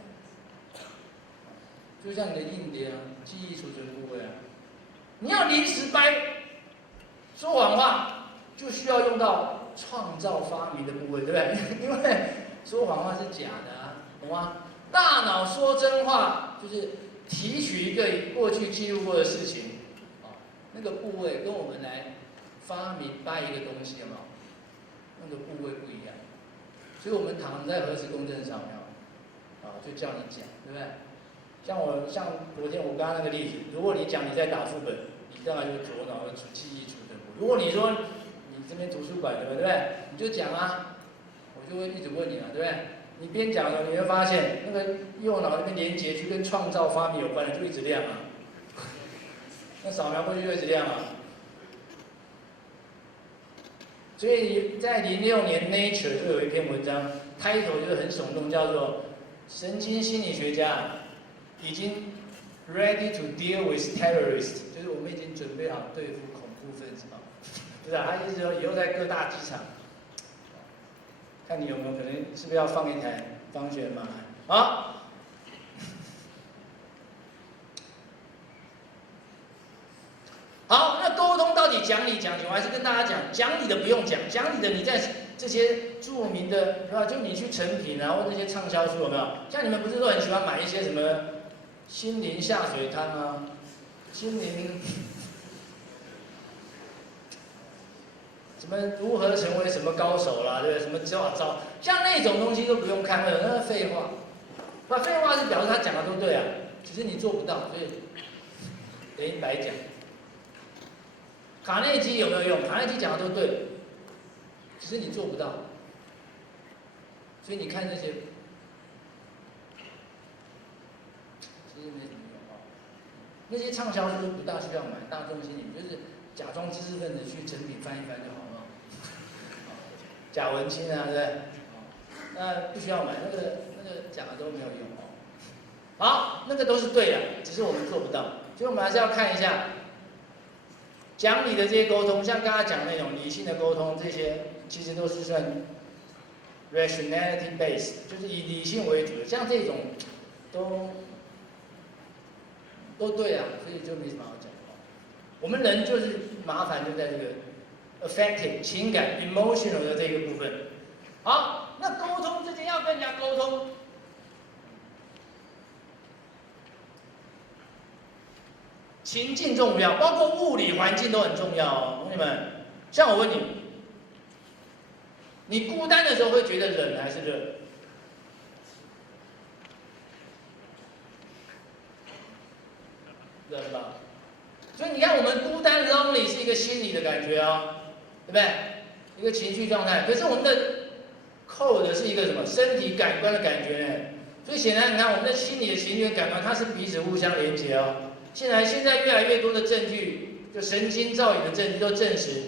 就像你的硬碟啊，记忆储存部位啊。你要临时掰，说谎话。就需要用到创造发明的部位，对不对？因为说谎话是假的啊，懂吗？大脑说真话就是提取一个过去记录过的事情，那个部位跟我们来发明掰一个东西，有没有？那个部位不一样，所以我们躺在核磁共振扫描，就叫你讲，对不对？像昨天我刚刚那个例子，如果你讲你在打副本，你当然就是左脑的记忆储存部。如果你说你这边图书馆对不对？你就讲啊，我就会一直问你啊，对不对？你边讲的，你会发现那个右脑那边连接区跟创造发明有关的就一直亮啊，那扫描过去就一直亮啊。所以在06年 Nature 就有一篇文章，title 就是很耸动，叫做神经心理学家已经 ready to deal with terrorists， 就是我们已经准备好对付恐怖分子啊。不是啊，他意思说以后在各大机场，看你有没有可能，是不是要放一台方旋马来？好，好，那沟通到底讲理讲情，我还是跟大家讲，讲理的不用讲，讲理的你在这些著名的，是吧？就你去成品啊，或那些畅销书有没有？像你们不是都很喜欢买一些什么心灵下水汤啊，心灵。什么如何成为什么高手啦，对不对？什么招，像那种东西都不用看，那是废话。不，废话是表示他讲的都对啊，只是你做不到，所以等于白讲。卡内基有没有用？卡内基讲的都对，只是你做不到。所以你看那些，其实没什么用啊。那些畅销书不大需要买，大众心理就是假装知识分子去成品翻一翻就好了。贾文清啊，对不对？那不需要买，那个讲的都没有用哦。好，那个都是对的，只是我们做不到。所以我们还是要看一下讲理的这些沟通，像刚才讲那种理性的沟通，这些其实都是算 rationality based， 就是以理性为主的。像这种都对啊，所以就没什么好讲。我们人就是麻烦就在这个 affective 情感 emotional 的这个部分。好，那沟通之间要跟人家沟通，情境重要，包括物理环境都很重要哦，同学们。像我问你，你孤单的时候会觉得冷还是热？所以你看，我们孤单 lonely 是一个心理的感觉哦，对不对？一个情绪状态。可是我们的 cold 是一个什么？身体感官的感觉呢？所以显然，你看我们的心理的情绪感官，它是彼此互相连接哦。现在越来越多的证据，就神经造影的证据都证实，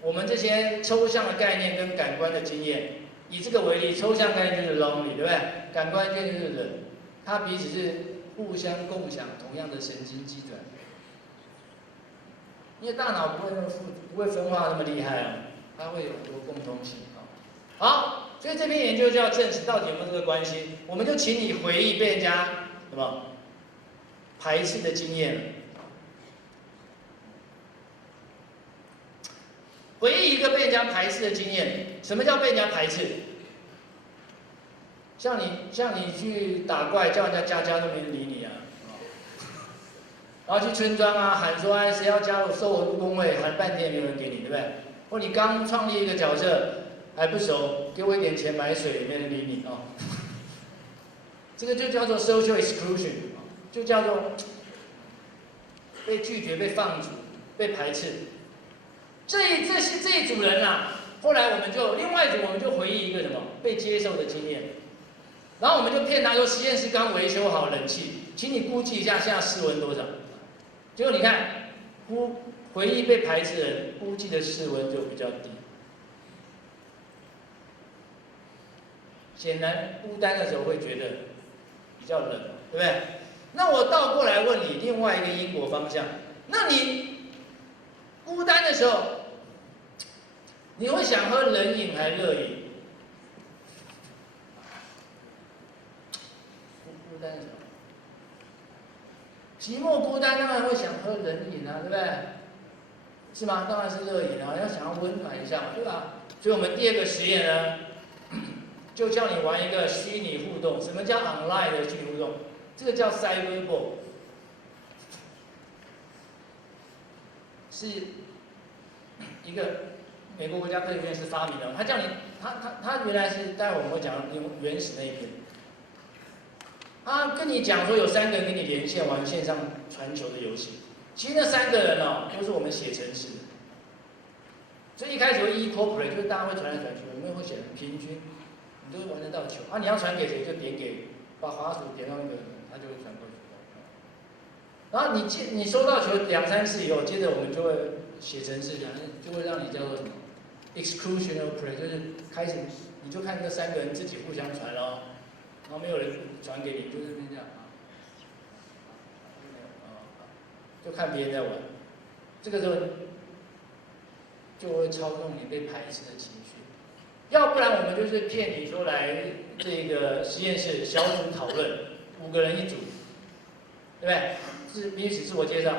我们这些抽象的概念跟感官的经验，以这个为例，抽象概念就是 lonely， 对不对？感官概念就是人，它彼此是互相共享同样的神经基转。因为大脑不会分化那么厉害啊，它会有很多共通性啊。好，所以这篇研究就要证实到底有没有这个关系。我们就请你回忆被人家什么排斥的经验，回忆一个被人家排斥的经验。什么叫被人家排斥？像你去打怪，叫人家加都没人理你啊。然后去村庄啊，喊说哎谁要加入收我入工会，喊半天也没有人给你，对不对？或你刚创立一个角色还不熟，给我一点钱买水，没人理你啊。这个就叫做 social exclusion， 就叫做被拒绝、被放逐、被排斥。这一组人啊，后来我们就另外一组我们就回忆一个什么被接受的经验，然后我们就骗他说实验室刚维修好冷气，请你估计一下现在室温多少。结果你看，回忆被排斥的人估计的室温就比较低。显然孤单的时候会觉得比较冷，对不对？那我倒过来问你另外一个因果方向，那你孤单的时候，你会想喝冷饮还是热饮？孤单的时候。寂寞孤单当然会想喝冷饮啊，对不对？是吗？当然是热饮啊，要想要温暖一下嘛，对吧？所以我们第二个实验呢，就叫你玩一个虚拟互动。什么叫 online 的虚拟互动？这个叫 cyberball， 是一个美国国家科学院是发明的。他叫你，他原来是待会我们会讲用原始那一篇。他跟你讲说有3个人跟你连线玩线上传球的游戏，其实那3个人哦都是我们写程式的，所以一开始会 equal 就是大家会传来传去，我们会写平均，你都会玩得到球啊。你要传给谁就点给，把滑鼠点到那个人，他就会传过去。然后你收到球2、3次以后，接着我们就会写程式，就会让你叫做什么 exclusional play， 就是开始你就看这3个人自己互相传咯。然后没有人传给你，就是这样啊，就看别人在玩，这个时候就会操纵你被排斥的情绪。要不然我们就是骗你说来这个实验室小组讨论，5个人一组，对不对？是彼此自我介绍，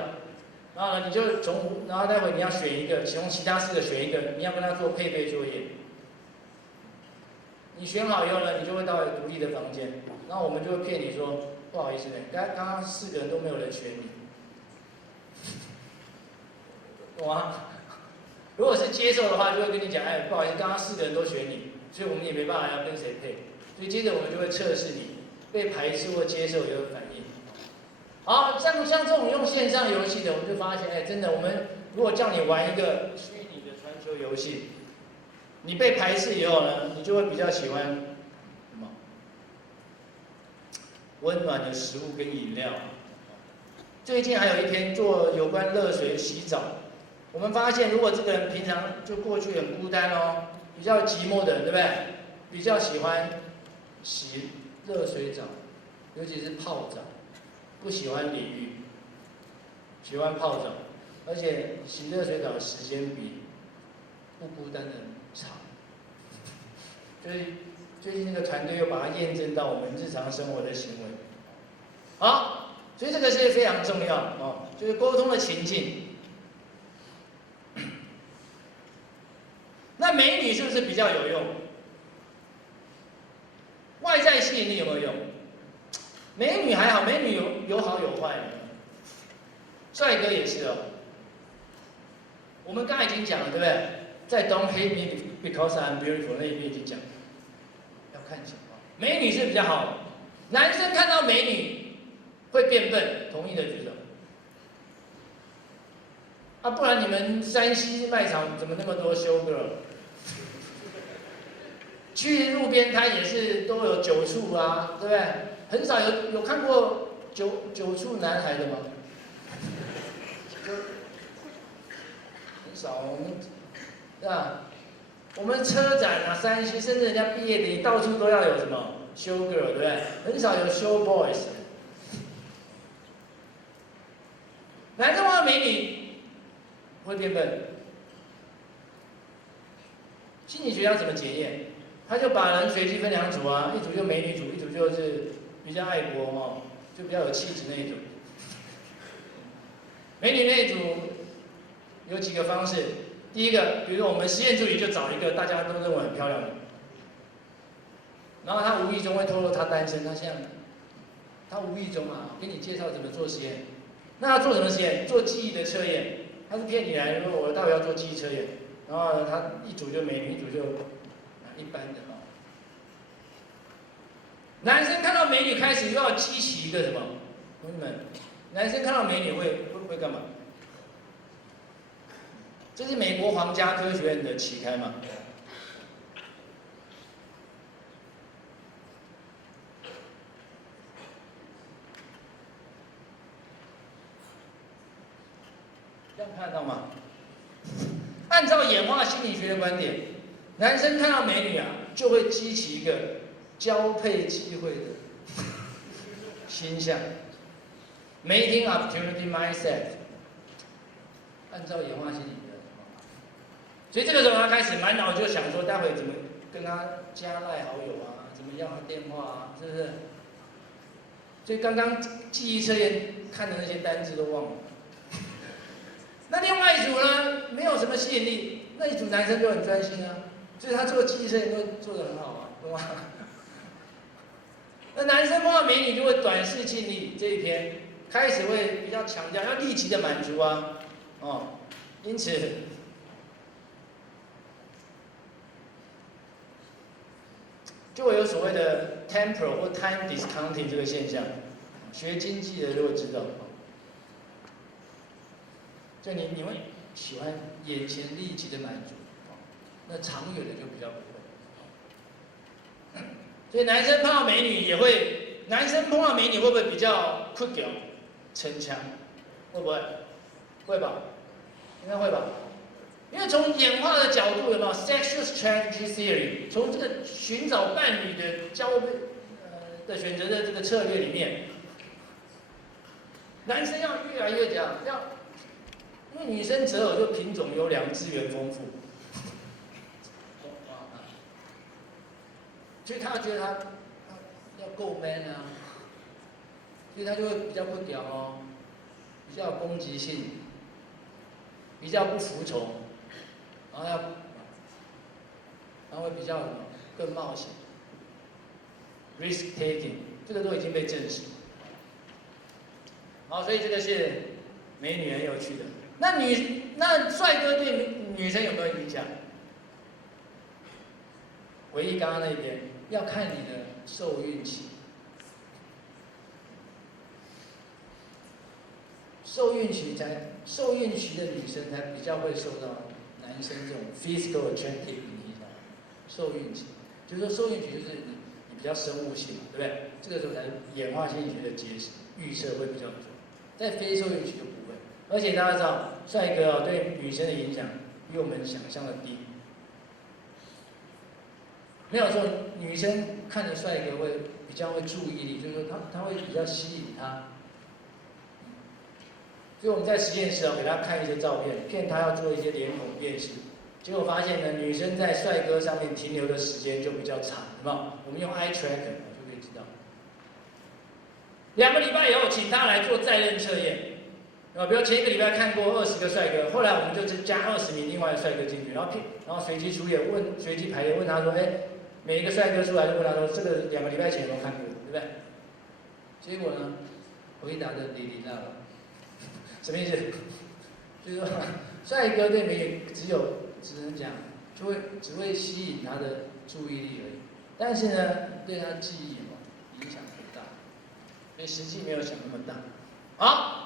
然后呢你就然后待会你要选一个，从其他4个选一个，你要跟他做配对作业。你选好以后呢，你就会到独立的房间，然后我们就会骗你说，不好意思呢，刚刚4个人都没有人选你，懂吗？如果是接受的话，就会跟你讲，哎，不好意思，刚刚4个人都选你，所以我们也没办法要跟谁配，所以接着我们就会测试你被排斥或接受有没有反应。好，像这种用线上游戏的，我们就发现，哎，真的，我们如果叫你玩一个虚拟的传球游戏。你被排斥以后呢，你就会比较喜欢什么？温暖的食物跟饮料。最近还有一篇做有关热水洗澡，我们发现如果这个人平常就过去很孤单哦，比较寂寞的人，对不对？比较喜欢洗热水澡，尤其是泡澡，不喜欢淋浴，喜欢泡澡，而且洗热水澡的时间比不孤单的人长。所以最近那个团队又把它验证到我们日常生活的行为。好，所以这个是非常重要哦，就是沟通的情境。那美女是不是比较有用？外在吸引力有没有用？美女还好，美女有好有坏。帅哥也是哦。我们刚才已经讲了，对不对？在 Don't Hate Me Because I'm Beautiful 那一篇已经讲了，要看情况。美女是比较好，男生看到美女会变笨，同意的举手。啊，不然你们山西卖场怎么那么多修 girl？ 去路边摊也是都有酒处啊，对不对？很少有看过酒处男孩的吗？很少，我们对吧？我们车展啊，山西甚至人家毕业典礼到处都要有什么 show girl， 对不对？很少有 show boys。男生望美女会变笨，心理学要怎么检验？他就把人随机分两组啊，一组就美女组，一组就是比较爱国哦，就比较有气质那一组。美女那一组有几个方式，第一个，比如说我们实验助理就找一个大家都认为很漂亮的，然后他无意中会透露他单身，他无意中啊给你介绍怎么做实验，那他做什么实验？做记忆的测验，他是骗你来说我待会要做记忆测验，然后他一组就美女，一组就一般的哦。男生看到美女开始又要激起一个什么？同学们，男生看到美女会干嘛？这是美国皇家科学院的期刊嘛？这样看得到吗？按照演化心理学的观点，男生看到美女啊，就会激起一个交配机会的倾向 ，mating opportunity mindset。按照演化心理学，所以这个时候他开始满脑就想说，待会怎么跟他加赖好友啊，怎么要他电话啊，是不是？所以刚刚记忆测验看的那些单字都忘了。那另外一组呢，没有什么吸引力，那一组男生就很专心啊，所以他做记忆测验都做得很好啊，懂吗？那男生碰到美女就会短视近利，这一篇开始会比较强调要立即的满足啊，哦，因此就会有所谓的 temporal 或 time discounting 这个现象，学经济的就会知道。就你会喜欢眼前立即的满足，那长远的就比较不会。所以男生碰到美女也会，男生碰到美女会不会比较酷屌、逞强？会不会？会吧？应该会吧？因为从演化的角度，有没有 sexual strategy theory？ 从这个寻找伴侣的的选择的这个策略里面，男生要越来越讲要。因为女生择偶就品种优良、资源丰富，所以他觉得他要够 man 啊，所以他就会比较不屌哦，比较有攻击性，比较不服从，然后会比较更冒险 ，risk taking， 这个都已经被证实。好，所以这个是美女很有趣的。那帅哥对女生有没有影响？回忆刚刚那边，要看你的受孕期。受孕期的女生才比较会受到男生这种 physical attractive 影响。受孕期，就是说受孕期就是你比较生物性嘛，对不对？这个时候才演化心理学的预测会比较准，在非受孕期就不会。而且大家知道，帅哥啊对女生的影响比我们想象的低。没有说女生看着帅哥会比较会注意力，就是说他会比较吸引他。所以我们在实验室啊给他看一些照片，骗他要做一些脸孔辨识，结果发现呢，女生在帅哥上面停留的时间就比较长，有没有？我们用 eye tracker 就可以知道。2个礼拜以后，请他来做再认测验。比如前1个礼拜看过20个帅哥，后来我们就加20名另外的帅哥进去，然后随机出列随机排列问他说，每一个帅哥出来就问他说，这个2个礼拜前有没有看过，对不对？结果呢，回答的哩哩啦啦，什么意思？就是说，帅哥对美女只能讲，只会吸引他的注意力而已，但是呢，对他记忆影响不大，所以实际没有想那么大。好。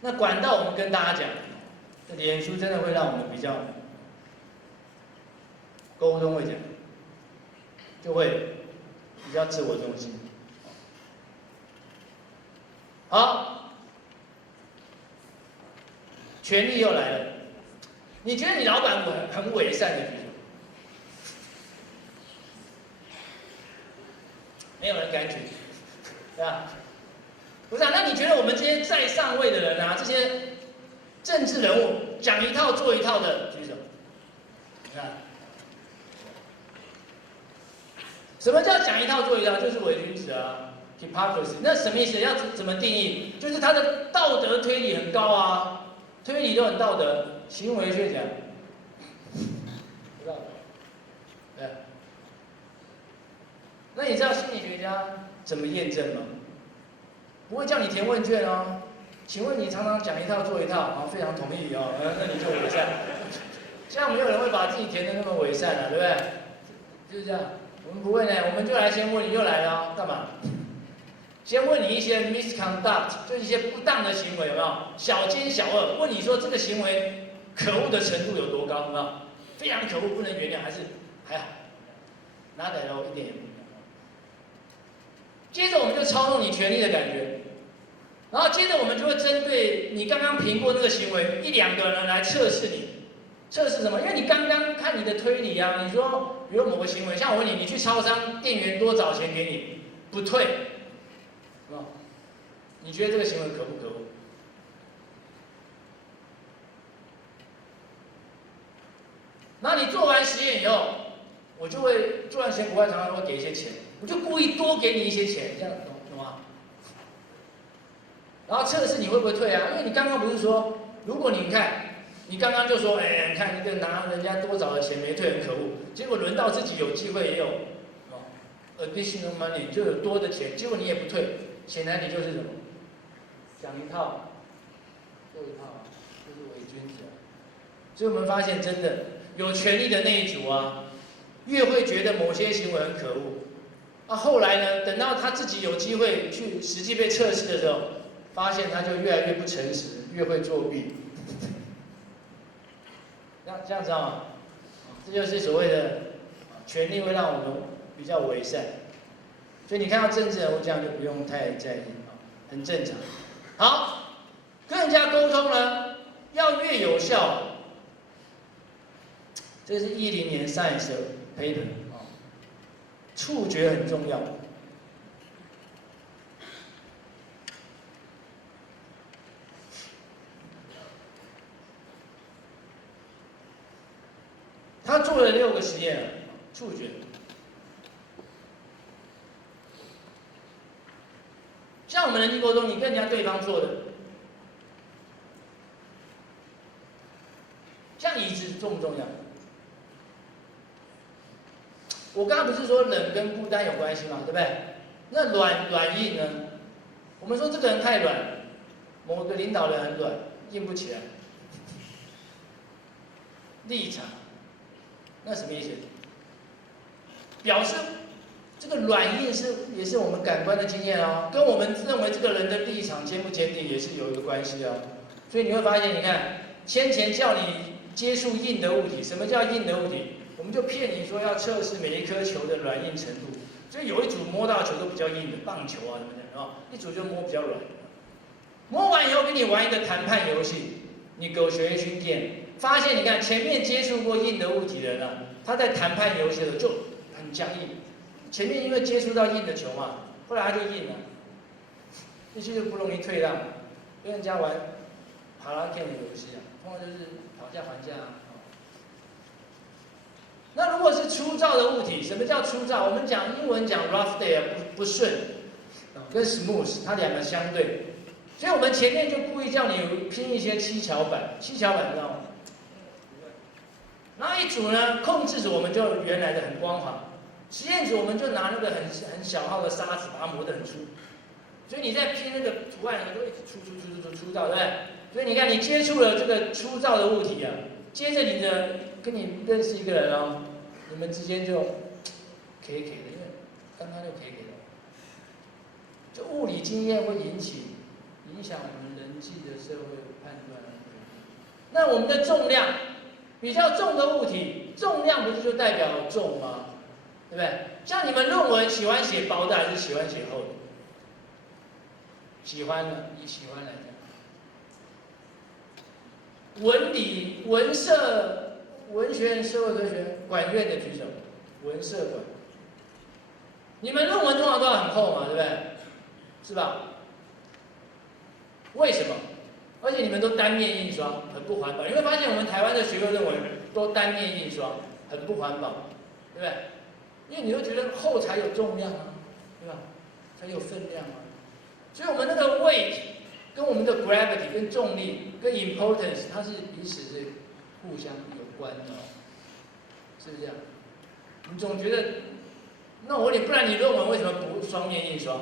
那管道我们跟大家讲，这脸书真的会让我们比较沟通会讲，就会比较自我中心。好，权力又来了。你觉得你老板很伪善的举手？没有人敢举，对吧？不是啊，那你觉得我们这些在上位的人啊，这些政治人物讲一套做一套的举手？你看，什么叫讲一套做一套？就是伪君子啊 ，hypocrisy。那什么意思？要怎么定义？就是他的道德推理很高啊，推理都很道德，行为却讲不道德。对。那你知道心理学家怎么验证吗？不会叫你填问卷哦。请问你常常讲一套做一套，啊，非常同意哦，那你就伪善。这样没有人会把自己填得那么伪善啊，对不对？就是这样。我们不会呢，我们就来先问你，又来了哦，干嘛？先问你一些 misconduct， 就是一些不当的行为，有没有？小奸小恶，问你说这个行为可恶的程度有多高，有没有？非常可恶，不能原谅，还是还好？拿来了，一点也不一样。接着我们就操纵你权力的感觉，然后接着我们就会针对你刚刚评过那个行为一两个人来测试你。测试什么？因为你刚刚看你的推理啊，你说，比如某个行为，像我问你，你去超商，店员多找钱给你，不退，哦，你觉得这个行为可不可恶？那你做完实验以后，我就会做完实验，国外常常会给一些钱，我就故意多给你一些钱，这样懂吗？然后测试你会不会退啊？因为你刚刚不是说，如果你看。你刚刚就说，哎，你看那个拿人家多找的钱没退很可恶，结果轮到自己有机会也有，哦 ，additional money 就有多的钱，结果你也不退，显然你就是什么，讲一套，做一套，就是伪君子。所以我们发现，真的有权力的那一组啊，越会觉得某些行为很可恶，啊，后来呢，等到他自己有机会去实际被测试的时候，发现他就越来越不诚实，越会作弊。这样知道吗？这就是所谓的权力会让我们比较伪善，所以你看到政治人物这样就不用太在意，很正常。好，跟人家沟通呢，要越有效，这是10年 Science 的 paper 啊，触觉很重要。他做了6个实验，触觉。像我们人际沟通，你跟人家对方做的，像椅子重不重要？我刚刚不是说冷跟孤单有关系吗？对不对？那软硬呢？我们说这个人太软，某个领导人很软，硬不起来。立场。那什么意思？表示这个软硬也是我们感官的经验哦，跟我们认为这个人的立场坚不坚定也是有一个关系哦。所以你会发现，你看先前叫你接触硬的物体，什么叫硬的物体？我们就骗你说要测试每一颗球的软硬程度，所以有一组摸到球都比较硬的，棒球啊什么的啊，一组就摸比较软的。摸完以后跟你玩一个谈判游戏，你negotiation game。发现你看前面接触过硬的物体的人啊，他在谈判游戏的时候就很僵硬。前面因为接触到硬的球嘛，后来他就硬了，这些就不容易退让。跟人家玩爬拉 game 的游戏啊，通常就是讨价还价啊。那如果是粗糙的物体，什么叫粗糙？我们讲英文讲 rough day 不顺，跟 smooth 它两个相对。所以我们前面就故意叫你拼一些七巧板，七巧板知道吗？然后一组呢，控制组我们就原来的很光滑，实验组我们就拿那个很小号的沙子把它磨得很粗，所以你在拼那个图案，你都一直粗糙，对不对？所以你看你接触了这个粗糙的物体啊，接着跟你认识一个人哦，你们之间就 K 的，因为刚刚就 K 了，就物理经验会影响我们人际的社会判断。那我们的重量，比较重的物体，重量不是就代表重吗？对不对？像你们论文喜欢写薄的还是喜欢写厚的？喜欢的，以喜欢来讲。文理、文社、文学院、社会科学管院的举手，文社管。你们论文通常都要很厚嘛，对不对？是吧？为什么？而且你们都单面印刷，很不环保。你会发现我们台湾的学科论文都单面印刷，很不环保，对不对？因为你会觉得厚才有重量啊，对吧？才有分量啊。所以我们那个 weight 跟我们的 gravity 跟重力跟 importance 它是彼此是互相有关的，是不是这样？你总觉得，那我问你，不然你论文为什么不双面印刷？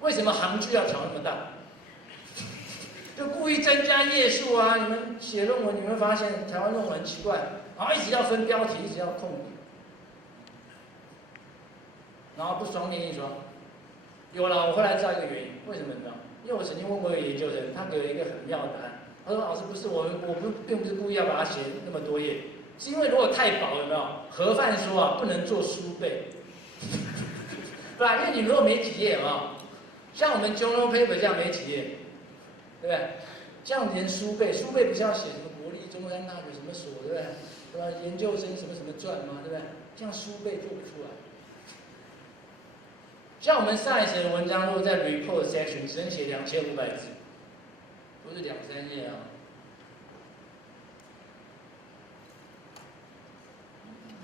为什么行距要调那么大？就故意增加页数啊！你们写论文，你会发现台湾论文很奇怪，然后一直要分标题，一直要空笔，然后不双面印刷。有了，我后来知道一个原因，为什么你知道？因为我曾经问过一个研究生，他给我一个很妙的答案。他说：“老师，不是我并不是故意要把它写那么多页，是因为如果太薄，有没有？盒饭说啊，不能做书背，对吧？因为你如果没几页啊，像我们 journal paper 这样没几页，对不对？这样连书背不是要写什么国立中山大学什么所，对不对？对吧？研究生什么什么传嘛，对不对？这样书背做不出来。像我们science的文章，如果在 report section 只能写2500字，不是2、3页啊。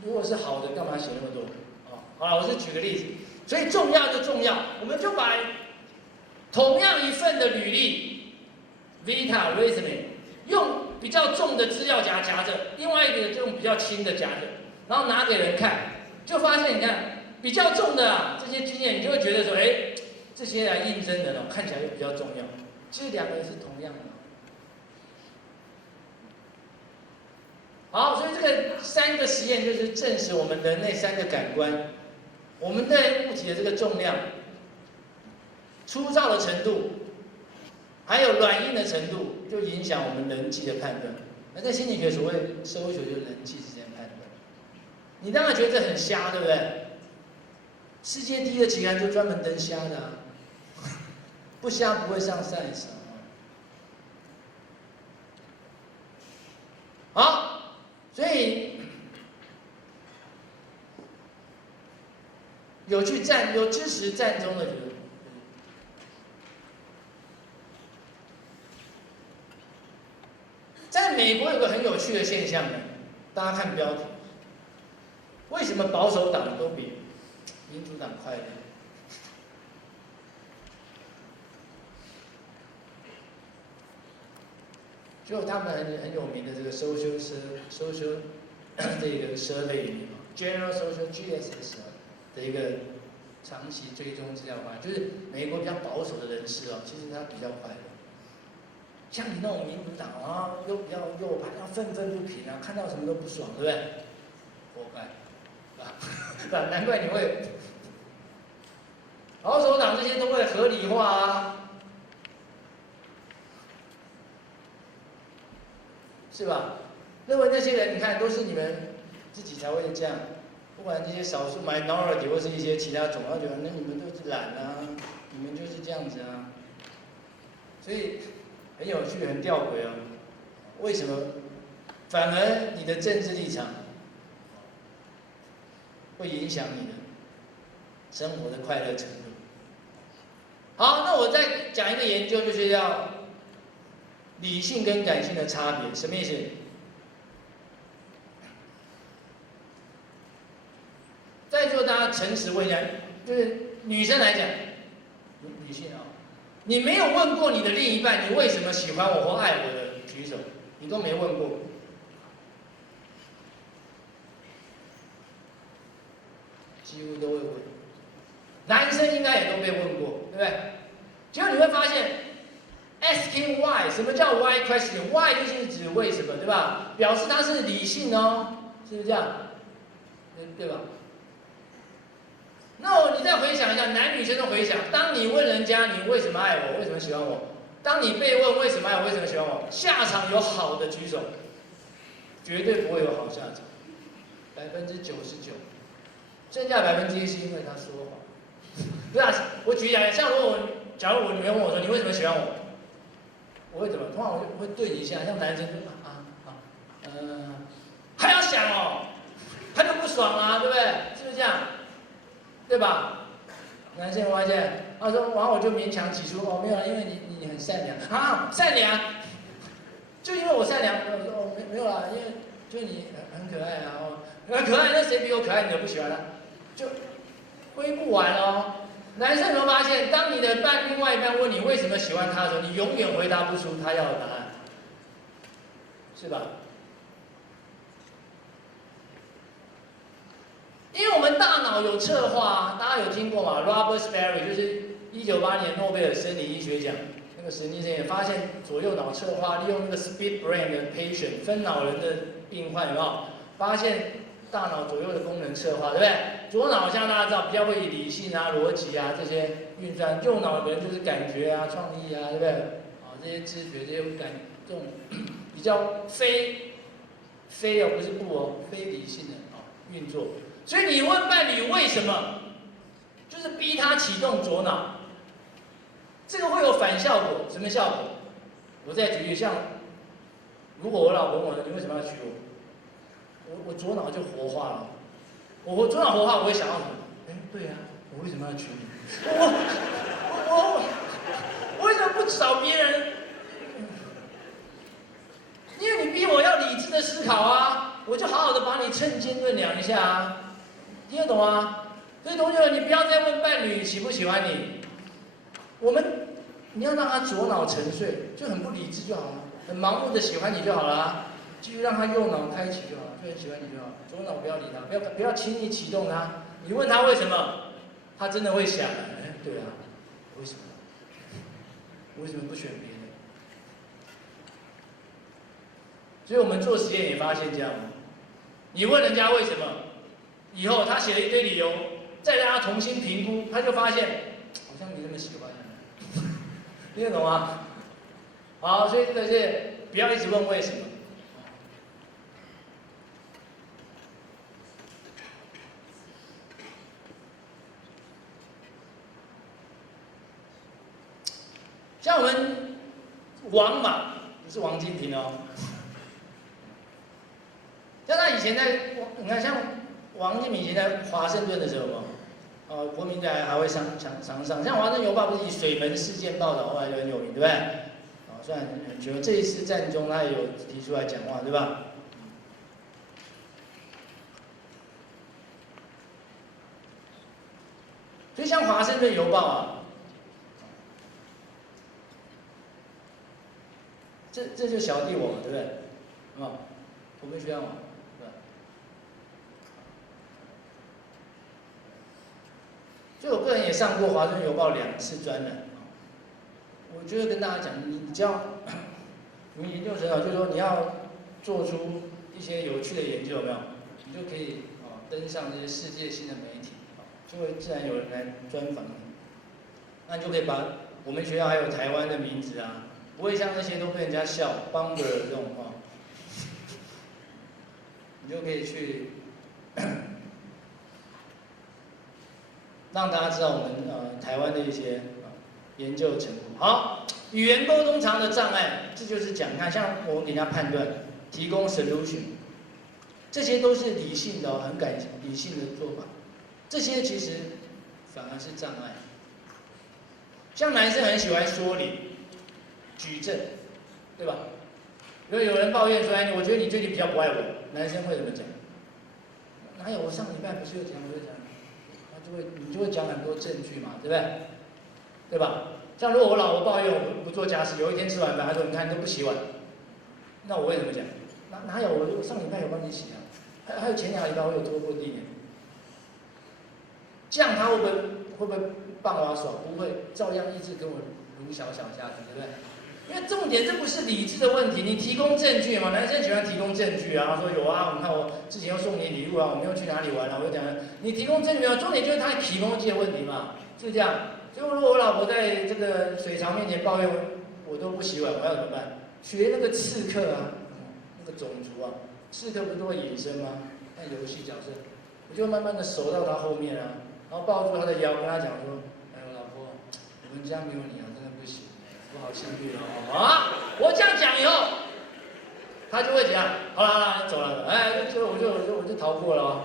如果是好的，干嘛写那么多？哦，好了，我是举个例子。所以重要就重要，我们就把同样一份的履历 ，vita resume， 用比较重的资料夹夹着，另外一个就用比较轻的夹着，然后拿给人看，就发现你看比较重的啊，这些经验，你就会觉得说，哎，这些来应征的呢，看起来就比较重要。其实两个人是同样的。好，所以这个3个实验就是证实我们人类3个感官，我们对物体的这个重量、粗糙的程度，还有软硬的程度，就影响我们人际的判断。而在心理学所谓社会学就是人际之间的判断。你当然觉得这很瞎，对不对？世界第一的期刊就专门登瞎的啊，不瞎不会上 Science 啊。好，所以有支持战中的人。在美国有个很有趣的现象呢，大家看标题，为什么保守党都比民主党快乐？就他们很有名的这个 social 这个 survey 里面 ，General Social GSS 的一个长期追踪资料方案，就是美国比较保守的人士哦，其实他比较快乐。像你那种民主党啊，又比较右派，愤愤不平啊，看到什么都不爽，对不对？活该，是吧？难怪你会保守党这些都会合理化啊，是吧？认为那些人，你看都是你们自己才会这样，不管这些少数 minority 或是一些其他种，他觉得那你们就是懒啊，你们就是这样子啊，所以。很有趣，很吊诡哦。为什么反而你的政治立场会影响你的生活的快乐程度？好，那我再讲一个研究，就是要理性跟感性的差别，什么意思？在座大家诚实问一下，就是女生来讲，理性啊。你没有问过你的另一半，你为什么喜欢我或爱我的？举手，你都没问过。几乎都会问，男生应该也都被问过，对不对？结果你会发现 ，asking why， 什么叫 why question？why 就是指为什么，对吧？表示它是理性哦，是不是这样？对吧？那你再回想一下，男女生都回想，当你问人家你为什么爱我，为什么喜欢我，当你被问为什么为什么喜欢我，下场有好的举手，绝对不会有好下场，99%，剩下1%是因为他说谎。不是啊，我举例来，像假如我女朋友问我说你为什么喜欢我，我会怎么？通常我会顿一下，像男生就还要想哦，他就不爽啊，对不对？是不是这样？对吧？男生我发现，他说，然后我就勉强挤出哦，没有啊，因为你很善良啊，善良，就因为我善良，我说哦没有啦，因为就你很可爱啊，很可爱，那谁比我可爱你就不喜欢了，就挥不完哦。男生有没有发现，当你的另外一半问你为什么喜欢他的时候，你永远回答不出他要的答案，是吧？因为我们大脑有侧化，大家有听过吗 ？Robert Sperry 就是1988年诺贝尔生理医学奖那个神经生也发现左右脑侧化，利用那个 Speed Brain 的 patient 分脑人的病患有没有发现大脑左右的功能侧化，对不对？左脑像大家知道比较会理性啊、逻辑啊这些运算，右脑的人就是感觉啊、创意啊，对不对？啊，这些知觉、这些这种比较非哦，不是不哦，非理性的运作。所以你问伴侣为什么，就是逼他启动左脑，这个会有反效果。什么效果？我再举例，像如果我老婆问我你为什么要娶我左脑就活化了。我左脑活化，我会想到什么？哎，对呀，我为什么要娶你？我为什么不找别人？因为你逼我要理智的思考啊，我就好好的把你称斤论两一下啊。听得懂吗？所以同学们，你不要再问伴侣喜不喜欢你，你要让他左脑沉睡，就很不理智就好了，很盲目的喜欢你就好了，继续让他右脑开启就好了，就很喜欢你就好，左脑不要理他，不要轻易启动他。你问他为什么，他真的会想，哎，对啊，为什么？为什么不选别人？所以我们做实验也发现这样，你问人家为什么？以后他写了一堆理由，再让他重新评估，他就发现好像没那么喜欢你，听得懂吗？好，所以这个是不要一直问为什么。像我们王莽不是王金平哦，像他以前在，你看像王金平以前在华盛顿的时候嘛，国民党还会常上，像《华盛顿邮报》不是以水门事件报道，后来就很有名，对不对？虽然很久，这一次战中他也有提出来讲话，对吧？所以像《华盛顿邮报》啊，这就小弟我嘛，对不对？我们学校嘛。所以我个人也上过《华盛顿邮报》2次专栏，我觉得跟大家讲，你只要你研究生啊，就是说你要做出一些有趣的研究，有没有？你就可以登上这些世界性的媒体，就会自然有人来专访你。那你就可以把我们学校还有台湾的名字啊，不会像那些都被人家笑 ，Bomber 这种话，你就可以去。让大家知道我们台湾的一些研究成果。好，语言沟通常的障碍，这就是讲，看像我们给人家判断，提供 solution， 这些都是理性的很理性的做法，这些其实反而是障碍。像男生很喜欢说理、举证，对吧？如果有人抱怨说，哎，我觉得你最近比较不爱我，男生会怎么讲？哪有？我上礼拜不是有讲，我就讲。你就会讲很多证据嘛，对不对？对吧？像如果我老婆抱怨我不做家事，有一天吃完饭，她说你看你都不洗碗，那我会怎么讲？哪有？我上礼拜有帮你洗啊，还有前2个礼拜我有拖过地呢。这样他会不会棒我爽？不会，照样一直跟我如小下去，对不对？因为重点这不是理智的问题，你提供证据嘛，男生喜欢提供证据啊，说有啊，你看我之前又送你礼物啊，我们又去哪里玩啊，我就讲，你提供证据啊，重点就是他提供这些问题嘛，是这样。所以如果我老婆在这个水槽面前抱怨我都不洗碗，我要怎么办？学那个刺客啊，那个种族啊，刺客不是都会隐身吗？那游戏角色，我就慢慢的守到他后面啊，然后抱住他的腰，跟他讲说：“哎，老婆，我们家没有你啊，真的不行，我好幸运哦。”啊，我这样讲以后，他就会怎样？好了，走了，哎，我就逃过了哦。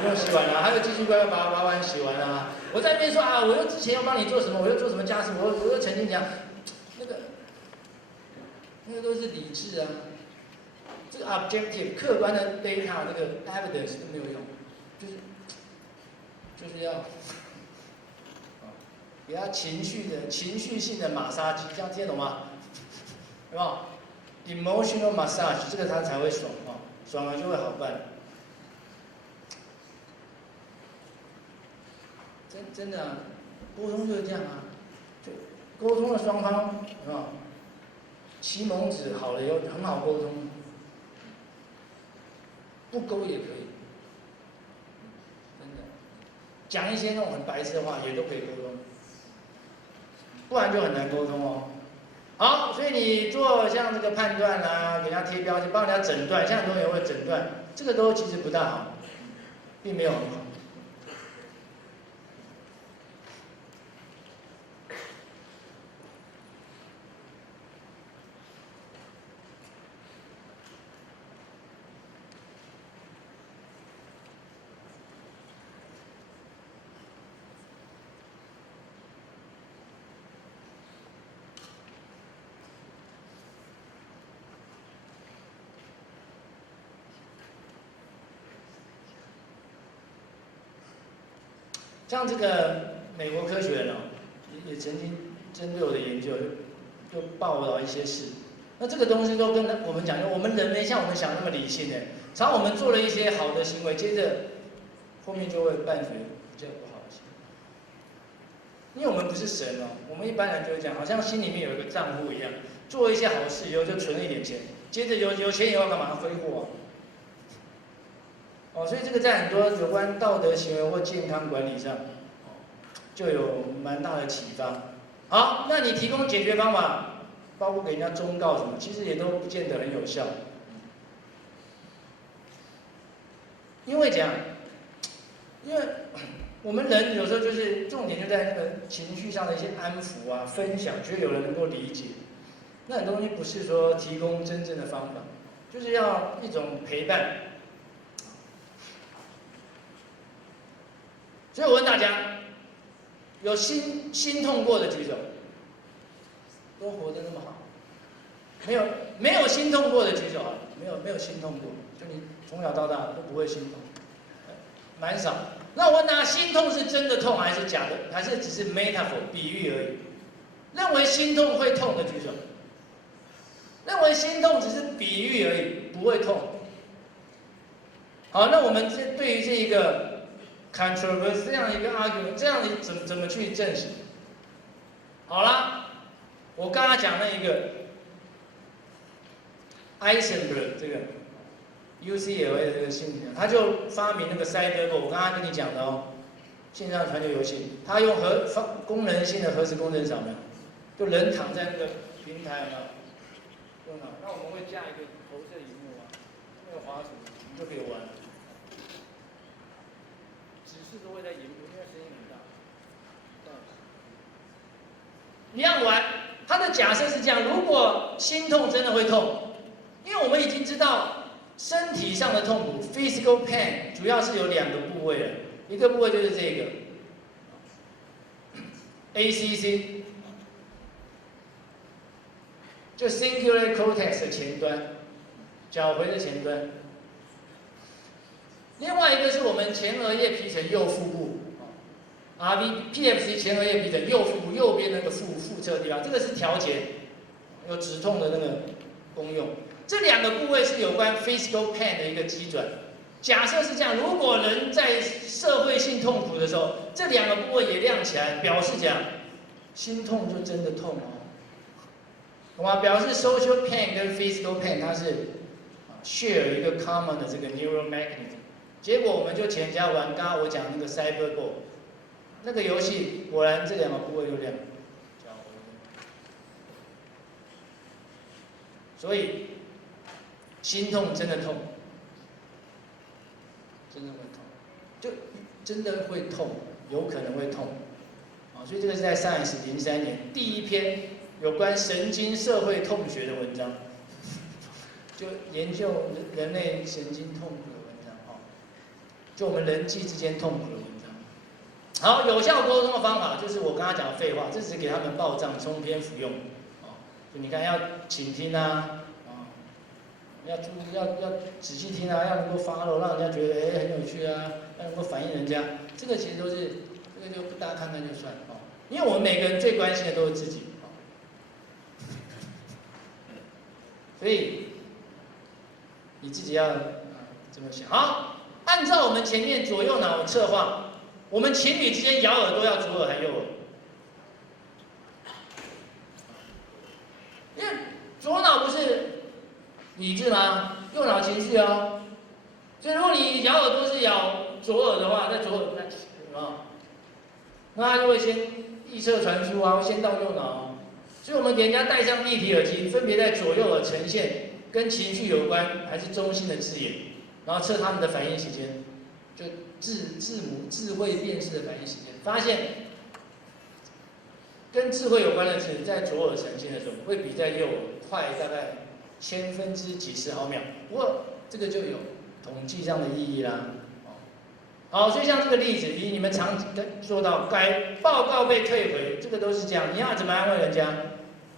不用洗碗了，他就继续乖乖把碗洗完了。我在那边说啊，我又之前要帮你做什么，我又做什么家事，我又曾经讲，那个都是理智啊，这个 objective 客观的 data 那个 evidence 都没有用，就是要，给他情绪性的马杀鸡，这样听得懂吗？有没有 ？emotional massage 这个他才会爽啊，爽了就会好办。真的、啊，沟通就是这样啊，就沟通的双方，啊，骑蒙子好了以后很好沟通，不沟也可以，真的，讲一些那种很白痴的话也都可以沟通，不然就很难沟通哦。好，所以你做像这个判断啊，给人家贴标签，帮人家诊断，像很多人会诊断，这个都其实不大好，并没有很好。像这个美国科学人哦，也曾经针对我的研究就报道一些事。那这个东西都跟我们讲，我们人没像我们想那么理性的。常我们做了一些好的行为，接着后面就会伴随比较不好的行为。因为我们不是神哦，我们一般人就会讲，好像心里面有一个账户一样，做一些好事以后就存了一点钱，接着有钱以后干嘛挥霍啊？哦，所以这个在很多有关道德行为或健康管理上，就有蛮大的启发。好，那你提供解决方法，包括给人家忠告什么，其实也都不见得很有效。因为怎样？因为我们人有时候就是重点就在那个情绪上的一些安抚啊、分享，觉得有人能够理解。那很多东西不是说提供真正的方法，就是要一种陪伴。所以我问大家，有心痛过的举手。都活得那么好，没有心痛过的举手啊，没有心痛过，就你从小到大都不会心痛，蛮少。那我问大家，心痛是真的痛还是假的，还是只是 metaphor 比喻而已？认为心痛会痛的举手。认为心痛只是比喻而已，不会痛。好，那我们对于这一个 controversy 这样一个 argument， 这样怎么去证实？好啦，我刚刚讲那一个 Eisenberg 这个 UCLA 的这个心理学，他就发明那个 Cyberball， 我刚刚跟你讲的哦，线上传球游戏，他用功能性的核磁共振扫描，就人躺在那个平台有没有？那我们会架一个投射萤幕啊，那个滑鼠你就可以玩，指示都会在荧幕，因为声音很大。一样玩，它的假设是这样：如果心痛真的会痛，因为我们已经知道身体上的痛苦 （physical pain） 主要是有两个部位的，一个部位就是这个 ACC。就 cingulate cortex 的前端，角回的前端。另外一个是我们前额叶皮层右腹部 ，RVPFC 前额叶皮层右腹部右边那个腹侧地方，这个是调节有止痛的那个功用。这两个部位是有关 physical pain 的一个机转。假设是这样，如果人在社会性痛苦的时候，这两个部位也亮起来，表示讲心痛就真的痛哦。懂吗？表示 social pain 跟 physical pain 它是 share 一个 common 的这个 neural mechanism。结果我们就请人家玩，刚刚我讲那个 Cyberball， 那个游戏果然这两个部位就亮。所以心痛真的痛，真的会痛，就真的会痛，有可能会痛。所以这个是在 Science 03年第一篇有关神经社会痛学的文章，就研究人类神经痛苦的文章，就我们人际之间痛苦的文章。好，有效沟通的方法就是我刚刚讲的废话，这只是给他们报账充篇服用。就你看要倾听啊，要仔细听啊，要能够 follow， 让人家觉得很有趣啊，要能够反映人家，这个其实都是这个就大家看看就算因为我们每个人最关心的都是自己，所以你自己要这么想。好，按照我们前面左右脑策划，我们情侣之间咬耳朵要左耳还是右耳？因为左脑不是理智吗？右脑情绪哦。所以如果你咬耳朵是咬左耳的话，那左耳那它就会先臆测传输啊，会先到右脑。所以我们给人家戴上立体耳机，分别在左右耳呈现跟情绪有关还是中性的字眼，然后测他们的反应时间，就字母智慧辨识的反应时间，发现跟智慧有关的字在左耳呈现的时候，会比在右耳快大概千分之几十毫秒。不过这个就有统计上的意义啦。好，所以像这个例子，你们常说到该报告被退回，这个都是这样。你要怎么安慰人家？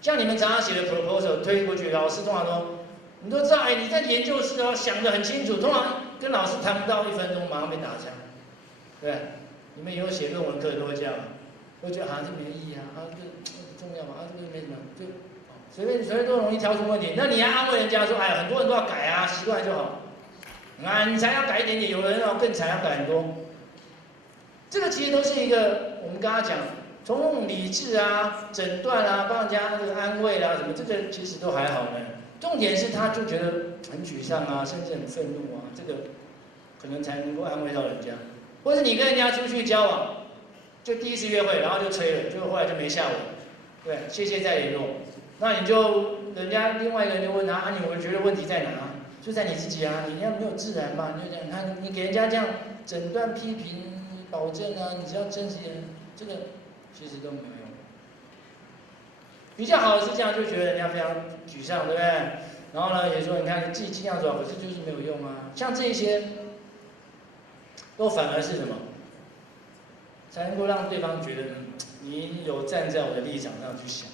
像你们常常写的 proposal 推过去，老师通常都，你都知道，你在研究室想得很清楚，通常跟老师谈不到1分钟，马上被打枪，对不对？你们以后写论文课都会这样，会觉得这没意义啊，这不重要嘛，这个没什么，就随便都容易挑出问题。那你要安慰人家说，很多人都要改啊，习惯就好。你才要改一点点，有人更才要改很多。这个其实都是一个我们刚刚讲，从理智啊、诊断啊、帮人家那个安慰啦什么，这个其实都还好呢。重点是他就觉得很沮丧啊，甚至很愤怒啊，这个可能才能够安慰到人家。或者你跟人家出去交往，就第一次约会，然后就吹了，就后来就没下文，对，谢谢再联络。那你就人家另外一个人就问他，你们觉得问题在哪？就在你自己啊，你要没有自然嘛？你就这样，你给人家这样诊断、批评、保证啊，你只要真实一点，这个其实都没有用。比较好的是这样，就觉得人家非常沮丧，对不对？然后呢，也说你看你自己尽量做好，可是就是没有用啊。像这些，都反而是什么？才能够让对方觉得，你有站在我的立场上去想。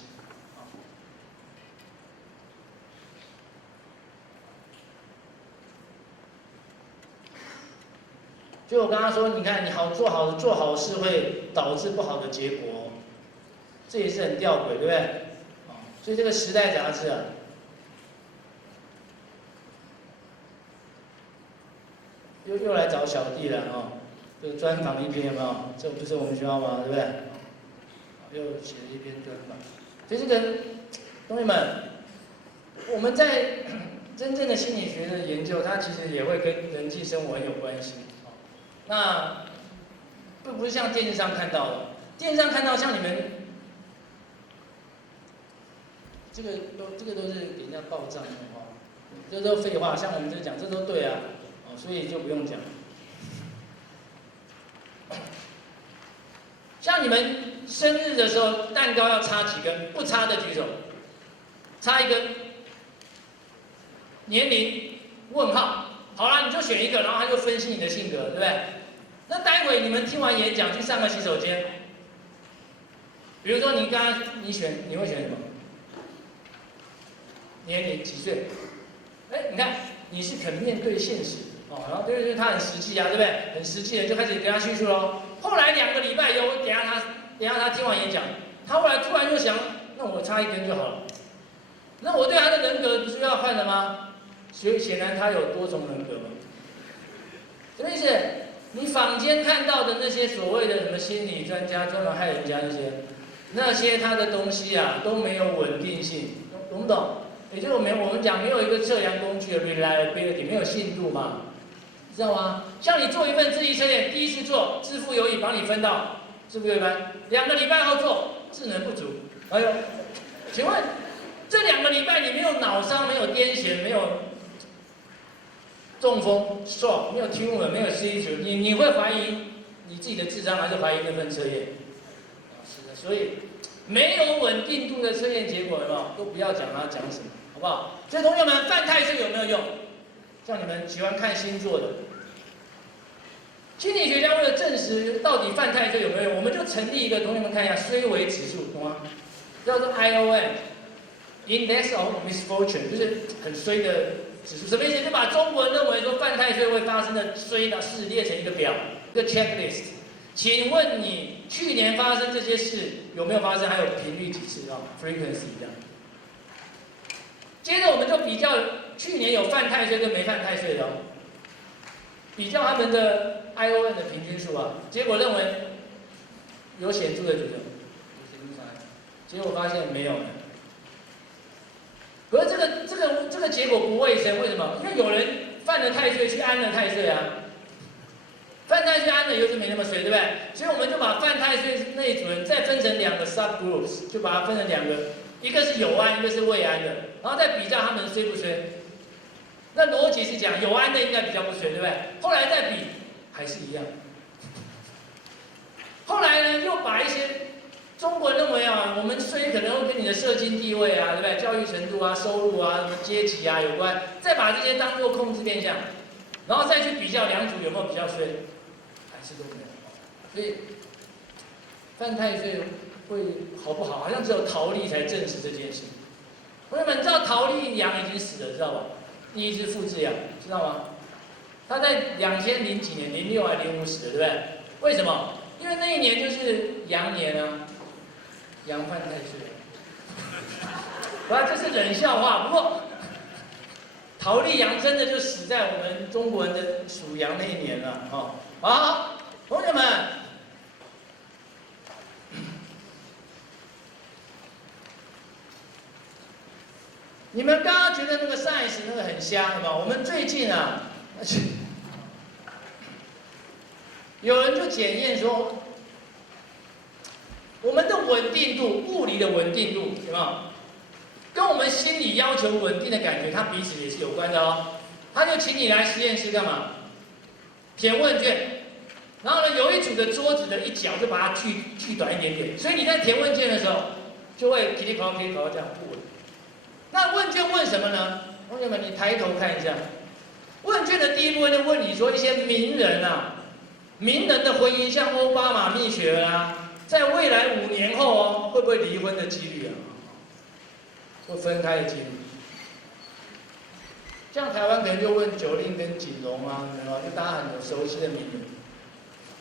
就我刚刚说，你看你做好事会导致不好的结果，这也是很吊诡，对不对？所以这个《时代》杂志啊，又来找小弟了这个专访一篇有没有？这不是我们学校吗？对不对？又写了一篇专访。所以这个同学们，我们在真正的心理学的研究，它其实也会跟人际生活很有关系。那不是像电视上看到的，电视上看到像你们这个都是给人家报账的这都废话。像我们这讲，这都对啊，所以就不用讲。像你们生日的时候，蛋糕要插几根？不插的举手。插一根。年龄？问号。好了，你就选一个，然后他就分析你的性格，对不对？那待会你们听完演讲去上个洗手间。比如说你刚刚你会选什么？年龄几岁？你看你是肯面对现实然后对他很实际啊，对不对？很实际的就开始跟他叙述喽。后来2个礼拜以后，等下他听完演讲，他后来突然就想，那我插一根就好了。那我对他的人格不是要换了吗？所以显然他有多重人格嘛。什么意思？你坊间看到的那些所谓的什么心理专家专门害人家那些他的东西啊都没有稳定性，懂不懂？也就是我们讲没有一个测量工具的 reliability， 没有信度嘛，知道吗？像你做一份智力测验，第一次做自负有益，帮你分到自负有益班，2个礼拜后做智能不足，请问这2个礼拜你没有脑伤，没有癫痫，没有中风、stroke， 没有 tumor， 没有 seizure， 你会怀疑你自己的智商，还是怀疑那份测验？是的，所以没有稳定度的测验结果，有没有？都不要讲它讲什么，好不好？所以同学们，犯太岁有没有用？像你们喜欢看星座的，心理学家为了证实到底犯太岁有没有用，我们就成立一个，同学们看一下衰微指数，懂吗？叫做 IOM。Index of Misfortune 就是很衰的指数，什么意思？就把中国人认为说犯太岁会发生的衰的事列成一个表，一个 checklist。请问你去年发生这些事有没有发生？还有频率几次啊 ？frequency 这样。接着我们就比较去年有犯太岁跟没犯太岁的哦，比较他们的 IOM 的平均数啊，结果认为有显著的举手，结果发现没有了。可是这个结果不卫生，为什么？因为有人犯了太岁去安了太岁啊，犯太岁安了又是没那么衰，对不对？所以我们就把犯太岁那一组人再分成2个 subgroups， 就把它分成2个，一个是有安，一个是未安的，然后再比较他们衰不衰。那逻辑是讲有安的应该比较不衰，对不对？后来再比还是一样。后来呢，又把一些中国人认为啊，我们衰可能会跟你的社经地位啊，对不对？教育程度啊、收入啊、什么阶级啊有关，再把这些当作控制变项，然后再去比较2组有没有比较衰，还是都没有。所以犯太岁会好不好？好像只有陶丽才证实这件事。朋友们，你知道陶丽羊已经死了，知道吧？第一只复制羊，知道吗？他在2000几年06还05死的，对不对？为什么？因为那一年就是羊年啊。羊犯太岁，这是冷笑话。不过，陶丽羊真的就死在我们中国人的属羊那一年了哦。好，同学们，你们刚刚觉得那个 science 那个很香，有没有？我们最近啊，有人就检验说。我们的稳定度，物理的稳定度，有没有？跟我们心理要求稳定的感觉，它彼此也是有关的哦。他就请你来实验室干嘛？填问卷。然后呢，有一组的桌子的一角就把它锯短一点点，所以你在填问卷的时候，就会噼里啪啦噼里啪啦这样不稳。那问卷问什么呢？同学们，你抬头看一下，问卷的第一部分就问你说一些名人啊，名人的婚姻，像奥巴马、蜜雪儿啊。在未来5年后哦，会不会离婚的几率啊？会分开的几率。像台湾可能就问九令跟锦荣啊，有没有？就大家很熟悉的名人。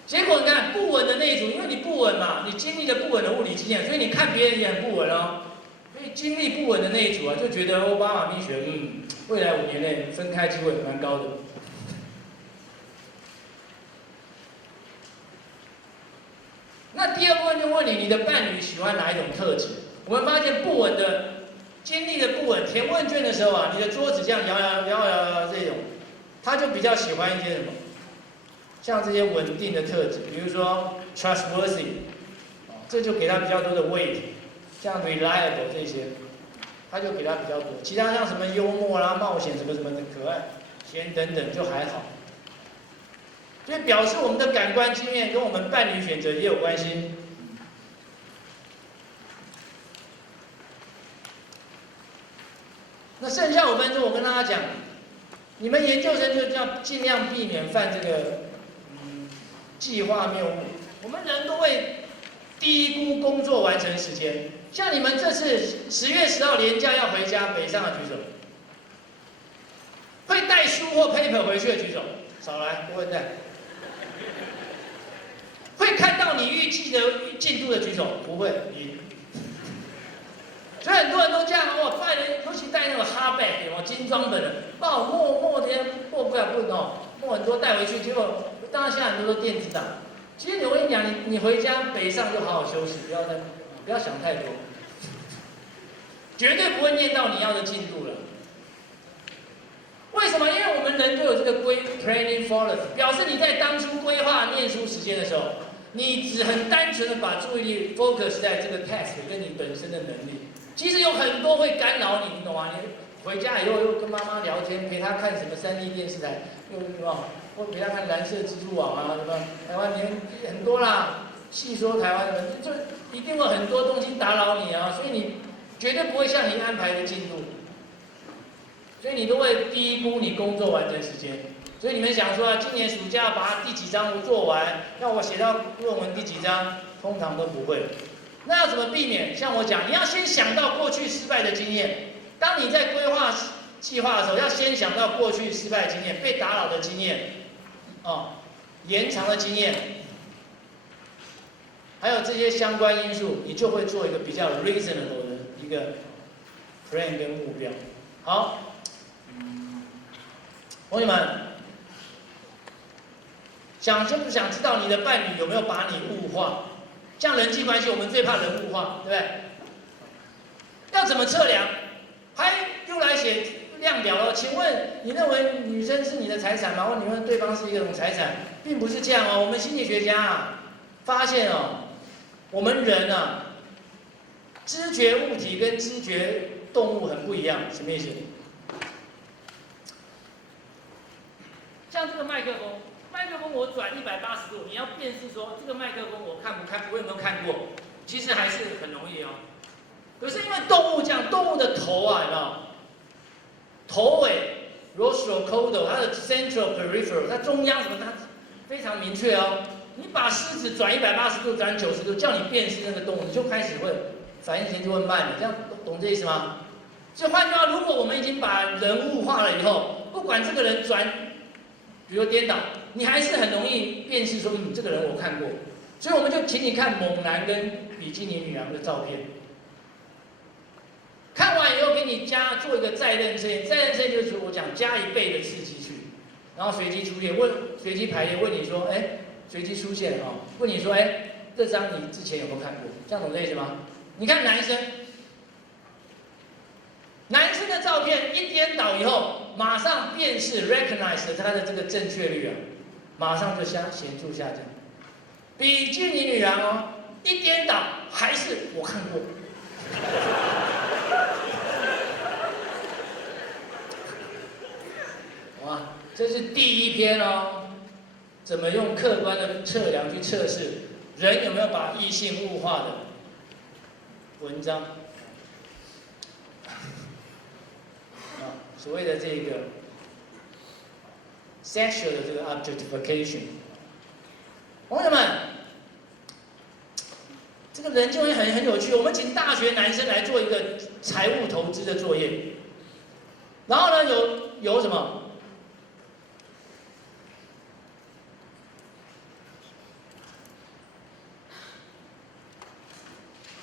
结果你看不稳的那一组，因为你不稳嘛，你经历了不稳的物理经验，所以你看别人也很不稳哦。所以经历不稳的那一组啊，就觉得奥巴马、蜜雪，未来5年内分开机会蛮高的。那第二部分就问你的伴侣喜欢哪一种特质？我们发现不稳的，经历的不稳，填问卷的时候啊，你的桌子这样摇这种，他就比较喜欢一些什么？像这些稳定的特质，比如说 trustworthy， 这就给他比较多的 weight， 像 reliable 这些，他就给他比较多。其他像什么幽默啦、冒险什么什么的、可爱、甜等等就还好。所以表示我们的感官经验跟我们伴侣选择也有关系。那剩下5分钟，我跟大家讲，你们研究生就要尽量避免犯这个计划谬误。我们人都会低估工作完成时间。像你们这次10月10号连假要回家北上的举手，会带书或 paper 回去的举手，少来，不会带。会看到你预计的进度的举手，不会0。所以很多人都这样，带了，尤其带那种哈贝，精装本的，墨这些墨不墨很多带回去，结果当然现在很多都电子档。其实我跟你讲，你回家北上就好好休息，不要想太多，绝对不会念到你要的进度了。为什么？因为我们人都有这个planning fallacy， 表示你在当初规划念书时间的时候，你只很单纯的把注意力 focus 在这个 task 跟你本身的能力，其实有很多会干扰你，你懂吗？你回家以后又跟妈妈聊天，陪她看什么3D 电视台，又什么，或陪她看蓝色蜘蛛网啊，什么台湾年很多啦。细说台湾人，就一定会很多东西打扰你啊，所以你绝对不会像你安排的进度，所以你都会低估你工作完成时间。所以你们想说啊，今年暑假把第几章做完，让我写到论文第几章，通常都不会。那要怎么避免？像我讲，你要先想到过去失败的经验。当你在规划计划的时候，要先想到过去失败经验、被打扰的经验，延长的经验，还有这些相关因素，你就会做一个比较 reasonable 的一个 plan 跟目标。好，同学们，想知道你的伴侣有没有把你物化？像人际关系，我们最怕人物化，对不对？要怎么测量？还又来写量表了？请问你认为女生是你的财产吗？或你认为对方是一种财产？并不是这样哦。我们心理学家啊，发现哦，我们人啊，知觉物体跟知觉动物很不一样。什么意思？像这个麦克风。麦克风我转180度，你要辨识说这个麦克风我有没有看过？其实还是很容易哦。可是因为动物这样，动物的头啊，有没有？头尾 rostral caudal， 它的 central peripheral， 它中央什么，它非常明确哦。你把狮子转180度，转90度，叫你辨识那个动物，你就开始会反应时间就会慢了。这样懂这意思吗？所以换句话，如果我们已经把人物化了以后，不管这个人转，比如颠倒。你还是很容易辨识说，这个人我看过，所以我们就请你看猛男跟比基尼女郎的照片。看完以后，给你做一个再认测验，再认测验就是我讲加1倍的刺激去，然后随机出现，随机排列，问你说，随机出现啊，问你说，这张你之前有没有看过？这样懂这意思吗？你看男生的照片一颠倒以后，马上辨识 recognize 他的这个正确率啊。马上就显著下降。比基尼女郎哦，一颠倒还是我看过。哇，这是第一篇哦，怎么用客观的测量去测试人有没有把异性物化的文章。所谓的这个。sexual 的这个 objectification， 同学们，这个人就会很有趣。我们请大学男生来做一个财务投资的作业，然后呢，有什么？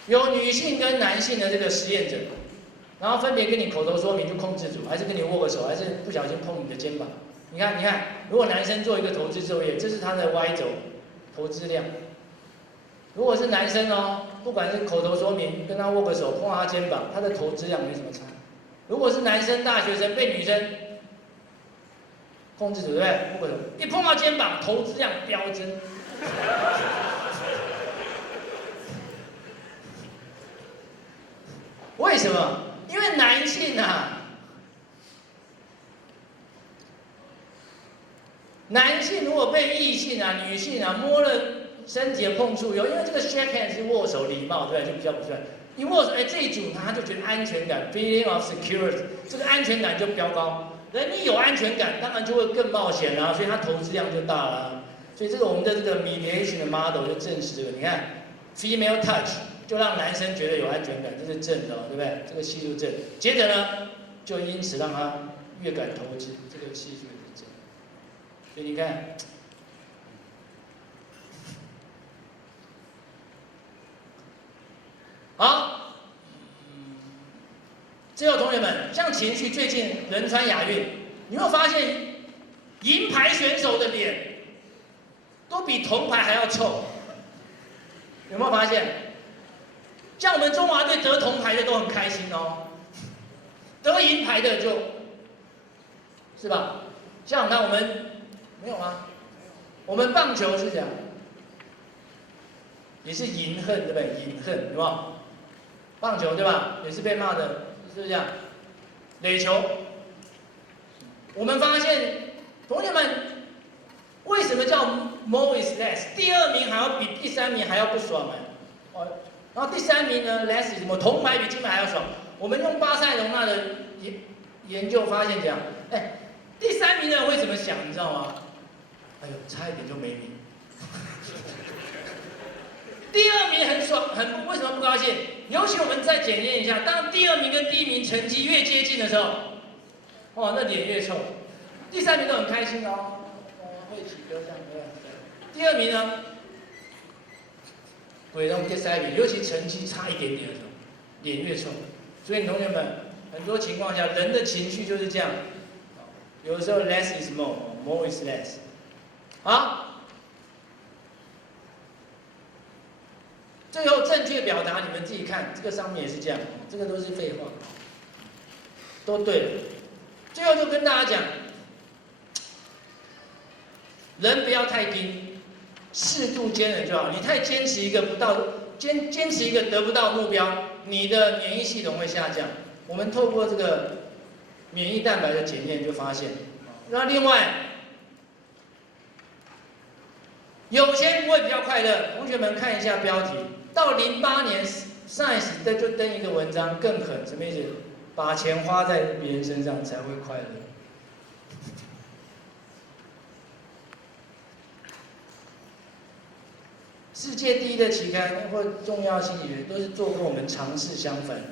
有女性跟男性的这个实验者，然后分别跟你口头说明就控制组，还是跟你握个手，还是不小心碰你的肩膀。你看，如果男生做一个投资作业，这是他的 Y 轴，投资量。如果是男生哦，不管是口头说明，跟他握个手，碰到他肩膀，他的投资量没什么差。如果是男生大学生被女生控制住，对不对？握个手，一碰到肩膀，投资量飙增。为什么？因为男性啊。男性如果被异性啊、女性啊摸了身体的碰触以后，因为这个 shake hand 是握手礼貌，对不对？就比较不算。一握手，这一组他就觉得安全感 ，feeling of security， 这个安全感就飙高。人一有安全感，当然就会更冒险啦，所以他投资量就大啦。所以这个我们的这个 mediation 的 model 就证实这个。你看 ，female touch 就让男生觉得有安全感，这是正的，对不对？这个系数正。接着呢，就因此让他越敢投资，这个系数。所以你看，好，最后同学们，像情绪最近仁川亚运，你有没有发现，银牌选手的脸都比铜牌还要臭？有没有发现？像我们中华队得铜牌的都很开心哦，得银牌的就，是吧？像看我们。没有吗？我们棒球是这样，也是银恨，对不对？银恨，对吧？棒球对吧？也是被骂的，是不是这样？垒球，我们发现同学们为什么叫 more is less？ 第2名还要比第3名还要不爽哎，哦，然后第3名呢 less 什么铜牌比金牌还要爽？我们用巴塞隆纳的研究发现这样，哎，第3名的人会怎么想？你知道吗？哎呦，差一点就没名。第2名很爽，为什么不高兴？尤其我们再检验一下，当第2名跟第1名成绩越接近的时候，哦，那脸越臭。第3名都很开心哦，会起歌唱歌。第2名呢，鬼龙第3名，尤其成绩差一点点的时候，脸越臭。所以同学们，很多情况下人的情绪就是这样，有的时候 less is more is less。好。最后正确表达，你们自己看，这个上面也是这样，这个都是废话，都对了。最后就跟大家讲，人不要太低，适度坚忍就好。你太坚持一个坚持一个得不到目标，你的免疫系统会下降。我们透过这个免疫蛋白的检验就发现。那另外，有钱不会比较快乐。同学们看一下标题。到08年 ，Science 就登一个文章，更狠，什么意思？把钱花在别人身上才会快乐。世界第一的期刊或重要心理学都是做跟我们尝试相反的。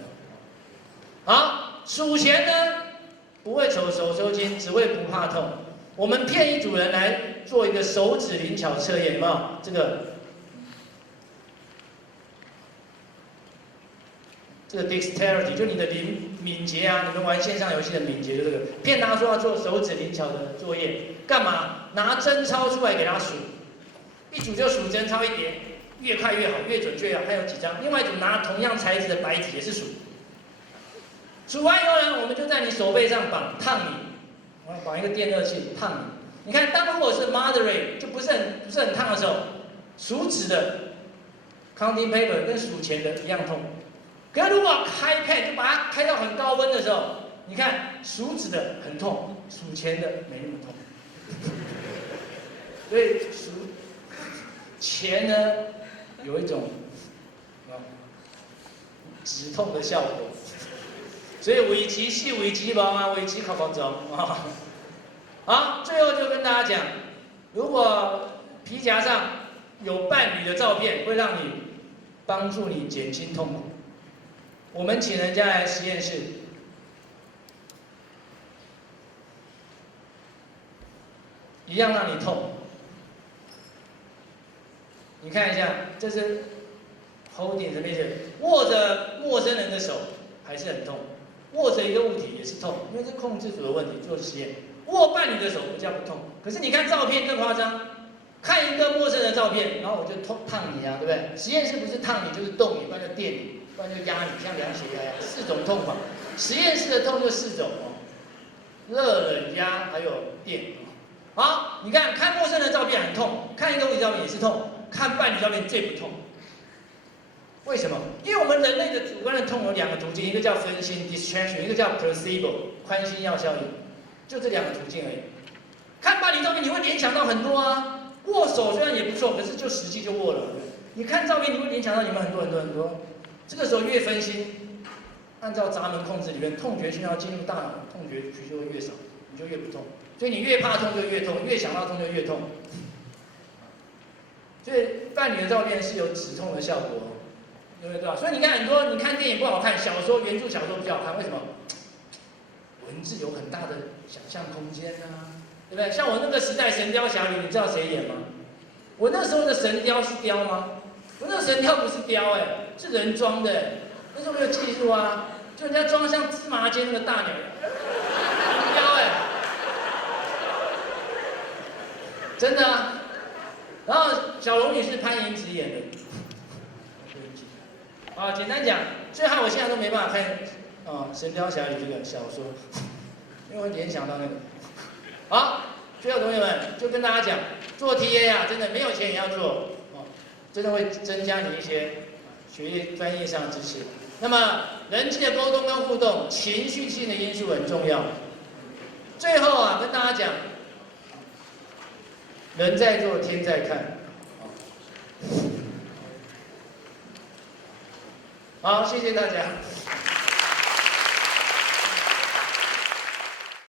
好，数钱呢，不会手抽筋，只会不怕痛。我们骗一组人来做一个手指灵巧测验，有没有？这个 dexterity 就你的敏捷啊，你们玩线上游戏的敏捷就这个。骗他说要做手指灵巧的作业，干嘛？拿真钞出来给他数，一组就数真钞一叠，越快越好，越准确越好。看有几张。另外一组拿同样材质的白纸也是数。数完以后呢，我们就在你手背上烫你，绑一个电热器烫你。你看，当如果是 moderate 就不是很烫的时候，数纸的 counting paper 跟数钱的一样痛。可是如果开 pen 就把它开到很高温的时候，你看数纸的很痛，数钱的没那么痛。所以数钱呢有一种止痛的效果。所以围棋是围棋王啊，围棋考考中啊。好，最后就跟大家讲，如果皮夹上有伴侣的照片，会让你帮助你减轻痛苦。我们请人家来实验室，一样让你痛。你看一下，这是 holding 什么意思？握着陌生人的手还是很痛，握着一个物体也是痛，因为是控制组的问题做实验。握伴侣的手比较不痛，可是你看照片更夸张，看一个陌生人的照片，然后我就烫你啊，对不对？实验室不是烫你就是动你，不然就电你。不然就压你，像量血压一样，4种痛法。实验室的痛就4种哦，热、冷、压，还有电。好，你看陌生人的照片很痛，看一个物体照片也是痛，看伴侣照片最不痛。为什么？因为我们人类的主观的痛有2个途径，一个叫分心 （distraction）， 一个叫 placebo 宽心药效应，就这2个途径而已。看伴侣照片你会联想到很多啊，握手虽然也不错，可是就实际就握了。你看照片你会联想到你们很多。这个时候越分心，按照闸门控制理论，痛觉讯号进入大脑，痛觉区就会越少，你就越不痛。所以你越怕痛就越痛，越想到痛就越痛。所以伴侣的照片是有止痛的效果，对吧？所以你看很多，你看电影不好看，原著小说比较好看，为什么？文字有很大的想象空间啊，对不对？像我那个时代《神雕侠侣》，你知道谁演吗？我那时候的神雕是雕吗？我那个神雕不是雕是人装的，那时候没有技术啊，就人家装像芝麻街那个大鸟，雕真的啊。然后小龙女是潘迎紫演的，啊，简单讲，最后我现在都没办法看《神雕侠侣》这个小说，因为会联想到那个。好，最后同学们就跟大家讲，做 TA 啊，真的没有钱也要做。真的会增加你一些学业专业上的知识。那么人际的沟通跟互动，情绪性的因素很重要。最后啊，跟大家讲，人在做，天在看。好，谢谢大家。